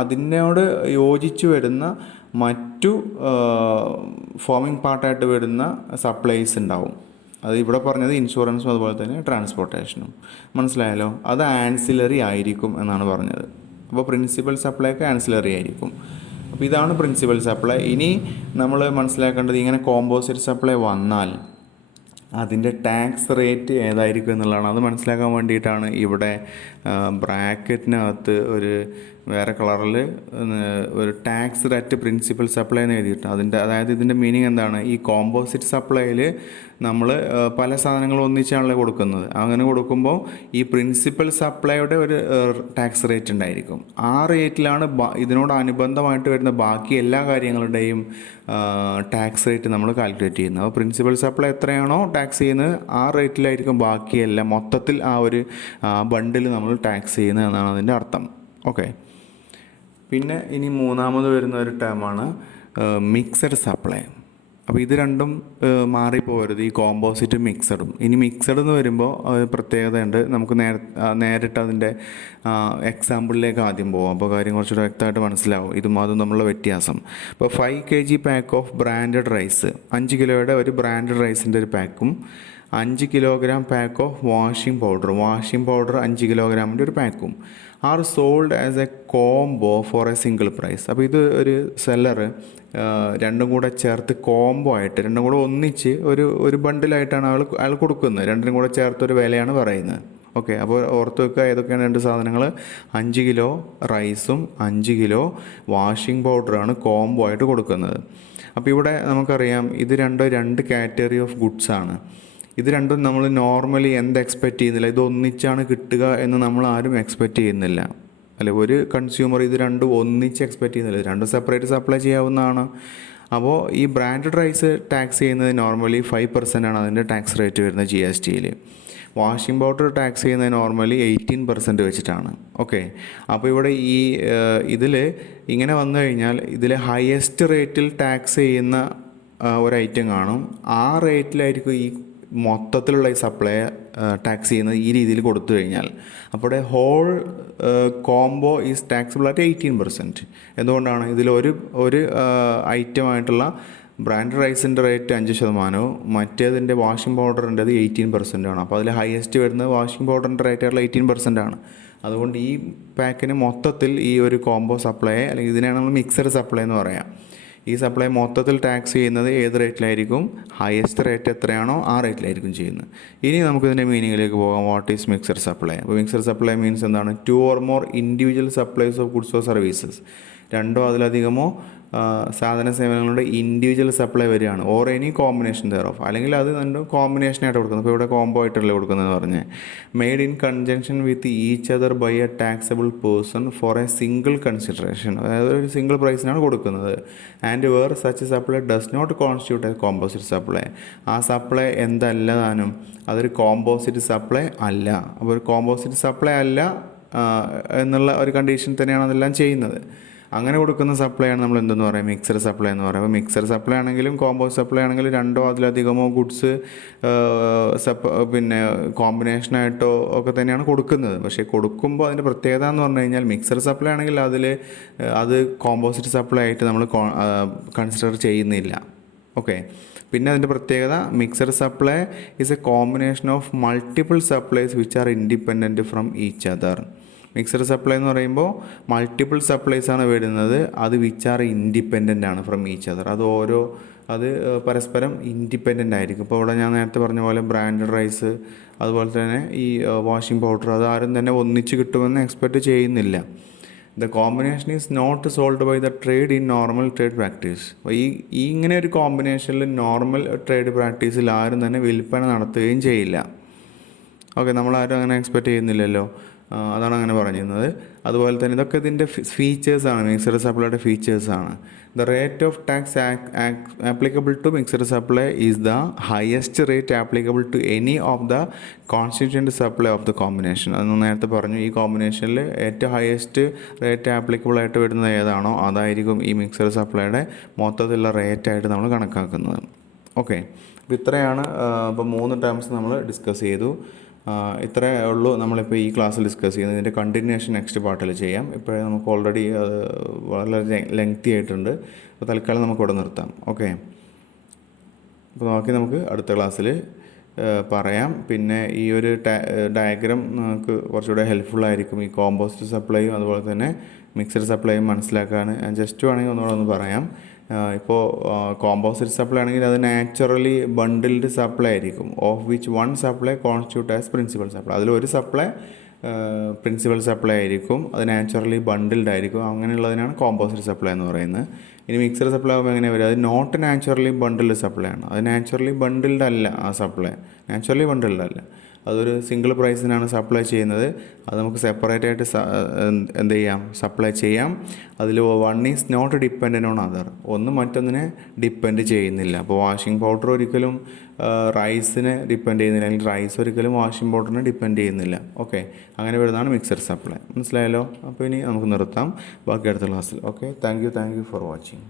അതിനോട് യോജിച്ച് വരുന്ന മറ്റു ഫോമിങ് പാർട്ടായിട്ട് വരുന്ന സപ്ലൈസ് ഉണ്ടാവും. അത് ഇവിടെ പറഞ്ഞത് ഇൻഷുറൻസും അതുപോലെ തന്നെ ട്രാൻസ്പോർട്ടേഷനും. മനസ്സിലായല്ലോ? അത് ആൻസിലറി ആയിരിക്കും എന്നാണ് പറഞ്ഞത്. അപ്പോൾ പ്രിൻസിപ്പൽ സപ്ലൈ ഒക്കെ ആൻസിലറി ആയിരിക്കും. അപ്പോൾ ഇതാണ് പ്രിൻസിപ്പൽ സപ്ലൈ. ഇനി നമ്മൾ മനസ്സിലാക്കേണ്ടത്, ഇങ്ങനെ കോമ്പോസിറ്റ് സപ്ലൈ വന്നാൽ അതിൻ്റെ ടാക്സ് റേറ്റ് ഏതായിരിക്കും എന്നുള്ളതാണ്. അത് മനസ്സിലാക്കാൻ വേണ്ടിയിട്ടാണ് ഇവിടെ ബ്രാക്കറ്റിനകത്ത് ഒരു വേറെ കളറിൽ ഒരു ടാക്സ് റേറ്റ് പ്രിൻസിപ്പൽ സപ്ലൈ എന്ന് എഴുതിയിട്ടുണ്ട്. അതായത് ഇതിൻ്റെ മീനിങ് എന്താണ്? ഈ കോമ്പോസിറ്റ് സപ്ലൈയിൽ നമ്മൾ പല സാധനങ്ങളും ഒന്നിച്ചാണല്ലോ കൊടുക്കുന്നത്. അങ്ങനെ കൊടുക്കുമ്പോൾ ഈ പ്രിൻസിപ്പൽ സപ്ലൈയുടെ ഒരു ടാക്സ് റേറ്റ് ഉണ്ടായിരിക്കും. ആ റേറ്റിലാണ് ഇതിനോട് അനുബന്ധമായിട്ട് വരുന്ന ബാക്കി എല്ലാ കാര്യങ്ങളുടെയും ടാക്സ് റേറ്റ് നമ്മൾ കാൽക്കുലേറ്റ് ചെയ്യുന്നത്. അപ്പോൾ പ്രിൻസിപ്പൽ സപ്ലൈ എത്രയാണോ ടാക്സ് ചെയ്യുന്നത് ആ റേറ്റിലായിരിക്കും ബാക്കിയെല്ലാം മൊത്തത്തിൽ ആ ഒരു ബണ്ടിൽ നമ്മൾ ടാക്സ് ചെയ്യുന്നത് എന്നാണ് അതിൻ്റെ അർത്ഥം. ഓക്കെ, പിന്നെ ഇനി മൂന്നാമത് വരുന്ന ഒരു ടേമാണ് മിക്സഡ് സപ്ലൈ. അപ്പോൾ ഇത് രണ്ടും മാറിപ്പോകരുത്, ഈ കോമ്പോസിറ്റ് മിക്സഡും. ഇനി മിക്സഡ് എന്ന് വരുമ്പോൾ പ്രത്യേകതയുണ്ട്. നമുക്ക് നേരിട്ട് അതിൻ്റെ എക്സാമ്പിളിലേക്ക് ആദ്യം പോകാം. അപ്പോൾ കാര്യം കുറച്ചുകൂടെ വ്യക്തമായിട്ട് മനസ്സിലാവും ഇതും അതും തമ്മിലുള്ള വ്യത്യാസം. ഇപ്പോൾ 5 kg pack of branded rice, 5 കിലോയുടെ ഒരു ബ്രാൻഡഡ് റൈസിൻ്റെ ഒരു പാക്കും 5 kilogram pack of washing powder 5 കിലോഗ്രാമിൻ്റെ ഒരു പാക്കും are sold as a combo for a single price. അപ്പോൾ ഇത് ഒരു സെല്ലർ രണ്ടും കൂടെ ചേർത്ത് കോംബോ ആയിട്ട്, രണ്ടും കൂടെ ഒന്നിച്ച് ഒരു ബണ്ടിലായിട്ടാണ് അയാൾ കൊടുക്കുന്നത്. രണ്ടിനും കൂടെ ചേർത്തൊരു വിലയാണ് പറയുന്നത്. ഓക്കെ, അപ്പോൾ ഓർത്ത് വെക്കുക ഏതൊക്കെയാണ് രണ്ട് സാധനങ്ങൾ. 5 കിലോ റൈസും 5 കിലോ വാഷിംഗ് പൗഡറാണ് കോംബോ ആയിട്ട് കൊടുക്കുന്നത്. അപ്പോൾ ഇവിടെ നമുക്കറിയാം ഇത് രണ്ട് കാറ്റഗറി ഓഫ് ഗുഡ്സ് ആണ്. ഇത് രണ്ടും നമ്മൾ നോർമലി എക്സ്പെക്റ്റ് ചെയ്യുന്നില്ല, ഇത് ഒന്നിച്ചാണ് കിട്ടുക എന്ന് നമ്മൾ ആരും എക്സ്പെക്റ്റ് ചെയ്യുന്നില്ല, അല്ലെ? ഒരു കൺസ്യൂമർ ഇത് രണ്ടും ഒന്നിച്ച് എക്സ്പെക്റ്റ് ചെയ്യുന്നില്ല, രണ്ടും സെപ്പറേറ്റ് സപ്ലൈ ചെയ്യാവുന്നതാണ്. അപ്പോൾ ഈ ബ്രാൻഡഡ് റൈസ് ടാക്സ് ചെയ്യുന്നത് നോർമലി 5% ആണ് അതിൻ്റെ ടാക്സ് റേറ്റ് വരുന്നത് GSTയിൽ. വാഷിംഗ് പൗഡർ ടാക്സ് ചെയ്യുന്നത് നോർമലി 18% വെച്ചിട്ടാണ്. ഓക്കെ, അപ്പോൾ ഇവിടെ ഇതിൽ ഇങ്ങനെ വന്നു കഴിഞ്ഞാൽ ഇതിൽ ഹയസ്റ്റ് റേറ്റിൽ ടാക്സ് ചെയ്യുന്ന ഒരു ഐറ്റം കാണും. ആ റേറ്റിലായിരിക്കും ഈ മൊത്തത്തിലുള്ള ഈ സപ്ലൈ ടാക്സ് ചെയ്യുന്നത് ഈ രീതിയിൽ കൊടുത്തു കഴിഞ്ഞാൽ. അപ്പോൾ whole combo is taxable at 18%. എന്തുകൊണ്ടാണ്? ഇതിൽ ഒരു ഐറ്റമായിട്ടുള്ള ബ്രാൻഡ് റൈസിൻ്റെ റേറ്റ് 5%, മറ്റേതിൻ്റെ വാഷിംഗ് പൗഡറിൻ്റെത് 18% ആണ്. അപ്പോൾ അതിൽ ഹയസ്റ്റ് വരുന്നത് വാഷിംഗ് പൗഡറിൻ്റെ റേറ്റ് ആയിട്ടുള്ള 18% ആണ്. അതുകൊണ്ട് ഈ പാക്കിന് മൊത്തത്തിൽ ഈ ഒരു കോംബോ സപ്ലൈ, അല്ലെങ്കിൽ ഇതിനാണ് നമ്മൾ മിക്സഡ് സപ്ലൈ എന്ന് പറയാം. ഈ സപ്ലൈ മൊത്തത്തിൽ ടാക്സ് ചെയ്യുന്നത് ഏത് റേറ്റിലായിരിക്കും? ഹയസ്റ്റ് റേറ്റ് എത്രയാണോ ആ റേറ്റിലായിരിക്കും ചെയ്യുന്നത്. ഇനി നമുക്കിതിൻ്റെ മീനിങ്ങിലേക്ക് പോകാം. What is mixed supply? അപ്പോൾ മിക്സഡ് സപ്ലൈ മീൻസ് എന്താണ്? 2 or more individual supplies of goods or services. രണ്ടോ അതിലധികമോ സാധന സേവനങ്ങളുടെ ഇൻഡിവിജ്വൽ സപ്ലൈ വരികയാണ്. ഓർ എനി കോമ്പിനേഷൻ ഓഫ്, അല്ലെങ്കിൽ അത് രണ്ടും കോമ്പിനേഷനായിട്ട് കൊടുക്കുന്നത്. ഇപ്പോൾ ഇവിടെ കോംബോ ആയിട്ടല്ലേ കൊടുക്കുന്നതെന്ന് പറഞ്ഞ്. Made in conjunction with each other by a taxable person for a single consideration, അതായത് ഒരു സിംഗിൾ പ്രൈസിനാണ് കൊടുക്കുന്നത്. And where such supply does not constitute a composite supply. ആ സപ്ലൈ എന്തല്ല താനും? അതൊരു കോമ്പോസിറ്റ് സപ്ലൈ അല്ല. അപ്പോൾ ഒരു കോമ്പോസിറ്റ് സപ്ലൈ അല്ല എന്നുള്ള ഒരു കണ്ടീഷൻ തന്നെയാണ് അതെല്ലാം ചെയ്യുന്നത്. അങ്ങനെ കൊടുക്കുന്ന സപ്ലൈ ആണ് നമ്മൾ എന്തെന്ന് പറയുക, മിക്സഡ് സപ്ലൈ എന്ന് പറയുക. അപ്പോൾ മിക്സഡ് സപ്ലൈ ആണെങ്കിലും കോമ്പോസിറ്റ് സപ്ലൈ ആണെങ്കിലും രണ്ടോ അതിലധികമോ ഗുഡ്സ് പിന്നെ കോമ്പിനേഷനായിട്ടോ ഒക്കെ തന്നെയാണ് കൊടുക്കുന്നത്. പക്ഷേ കൊടുക്കുമ്പോൾ അതിൻ്റെ പ്രത്യേകത എന്ന് പറഞ്ഞു കഴിഞ്ഞാൽ മിക്സഡ് സപ്ലൈ ആണെങ്കിൽ അത് കോമ്പോസിറ്റ് സപ്ലൈ ആയിട്ട് നമ്മൾ കൺസിഡർ ചെയ്യുന്നില്ല. ഓക്കെ. പിന്നെ അതിൻ്റെ പ്രത്യേകത mixed supply is A combination of multiple supplies which are independent from each other. Mixed supply എന്ന് പറയുമ്പോൾ മൾട്ടിപ്പിൾ സപ്ലൈസ് ആണ് വരുന്നത്, അത് വിച്ച് ആർ ഇൻഡിപെൻഡൻ്റ് ആണ് ഫ്രം ഈച്ച് അതർ. അത് പരസ്പരം ഇൻഡിപെൻഡൻ്റ് ആയിരിക്കും. ഇപ്പോൾ ഇവിടെ ഞാൻ നേരത്തെ പറഞ്ഞ പോലെ ബ്രാൻഡഡ് റൈസ് അതുപോലെ തന്നെ ഈ വാഷിംഗ് പൗഡർ അത് ആരും തന്നെ ഒന്നിച്ച് കിട്ടുമെന്ന് എക്സ്പെക്റ്റ് ചെയ്യുന്നില്ല. The combination is not sold by the trade in normal trade practice. അപ്പോൾ ഇങ്ങനെ ഒരു കോമ്പിനേഷനിൽ നോർമൽ ട്രേഡ് പ്രാക്ടീസിൽ ആരും തന്നെ വിൽപ്പന നടത്തുകയും ചെയ്യില്ല. ഓക്കെ, നമ്മളാരും അങ്ങനെ എക്സ്പെക്റ്റ് ചെയ്യുന്നില്ലല്ലോ, അതാണ് അങ്ങനെ പറഞ്ഞിരുന്നത്. അതുപോലെ തന്നെ ഇതൊക്കെ ഇതിൻ്റെ ഫീച്ചേഴ്സാണ്, മിക്സഡ് സപ്ലൈയുടെ ഫീച്ചേഴ്സാണ്. The rate of tax applicable to mixed supply is the highest rate applicable to any of the constituent supply of the combination. അതൊന്ന് നേരത്തെ പറഞ്ഞു. ഈ കോമ്പിനേഷനിൽ ഏറ്റവും ഹയസ്റ്റ് റേറ്റ് ആപ്ലിക്കബിൾ ആയിട്ട് വരുന്നത് ഏതാണോ അതായിരിക്കും ഈ മിക്സഡ് സപ്ലൈയുടെ മൊത്തത്തിലുള്ള റേറ്റായിട്ട് നമ്മൾ കണക്കാക്കുന്നത്. ഓക്കെ, അപ്പോൾ ഇത്രയാണ്. ഇപ്പോൾ 3 ടേംസ് നമ്മൾ ഡിസ്കസ് ചെയ്തു. ഇത്രയേ ഉള്ളൂ നമ്മളിപ്പോൾ ഈ ക്ലാസ്സിൽ ഡിസ്കസ് ചെയ്യുന്നത്. ഇതിൻ്റെ കണ്ടിന്യൂഷൻ നെക്സ്റ്റ് പാർട്ടിൽ ചെയ്യാം. ഇപ്പോഴേ നമുക്ക് ഓൾറെഡി അത് വളരെ ലെങ്തി ആയിട്ടുണ്ട്. അപ്പോൾ തൽക്കാലം നമുക്ക് ഇവിടെ നിർത്താം. ഓക്കെ, അപ്പോൾ നമുക്ക് അടുത്ത ക്ലാസ്സിൽ പറയാം. പിന്നെ ഈ ഒരു ഡയഗ്രാം നമുക്ക് കുറച്ചുകൂടെ ഹെൽപ്ഫുൾ ആയിരിക്കും ഈ കോമ്പോസിറ്റ് സപ്ലൈയും അതുപോലെ തന്നെ മിക്സഡ് സപ്ലൈയും മനസ്സിലാക്കാൻ. ഞാൻ ജസ്റ്റ് വേണമെങ്കിൽ ഒന്നുകൂടെ ഒന്ന് പറയാം. ഇപ്പോൾ കോമ്പോസിറ്റ് സപ്ലൈ ആണെങ്കിൽ അത് നാച്ചുറലി ബണ്ടിൽഡ് സപ്ലൈ ആയിരിക്കും, of which one supply constitute as principal supply. അതിലൊരു സപ്ലൈ പ്രിൻസിപ്പൽ സപ്ലൈ ആയിരിക്കും, അത് നാച്ചുറലി ബണ്ടിൽഡ് ആയിരിക്കും. അങ്ങനെയുള്ളതിനാണ് കോമ്പോസിറ്റ് സപ്ലൈ എന്ന് പറയുന്നത്. ഇനി മിക്സഡ് സപ്ലൈ ആകുമ്പോൾ എങ്ങനെ വരും? അത് നോട്ട് നാച്ചുറലി ബണ്ടിൽഡ് സപ്ലൈ ആണ്. അത് നാച്ചുറലി ബണ്ടിൽഡ് അല്ല, ആ സപ്ലൈ നാച്ചുറലി ബണ്ടിൽഡ് അല്ല. അതൊരു സിംഗിൾ പ്രൈസിനാണ് സപ്ലൈ ചെയ്യുന്നത്. അത് നമുക്ക് സെപ്പറേറ്റ് ആയിട്ട് എന്ത് ചെയ്യാം, സപ്ലൈ ചെയ്യാം. അതിൽ one is not dependent on other, ഒന്ന് മറ്റൊന്നിനെ ഡിപ്പെൻഡ് ചെയ്യുന്നില്ല. അപ്പോൾ വാഷിംഗ് പൗഡർ ഒരിക്കലും റൈസിനെ ഡിപ്പെൻഡ് ചെയ്യുന്നില്ല, അല്ലെങ്കിൽ റൈസ് ഒരിക്കലും വാഷിംഗ് പൗഡറിനെ ഡിപ്പെൻഡ് ചെയ്യുന്നില്ല. ഓക്കെ, അങ്ങനെ വരുന്നതാണ് മിക്സഡ് സപ്ലൈ. മനസ്സിലായല്ലോ? അപ്പോൾ ഇനി നമുക്ക് നിർത്താം, ബാക്കി അടുത്ത ക്ലാസ്സിൽ. Okay, thank you for watching.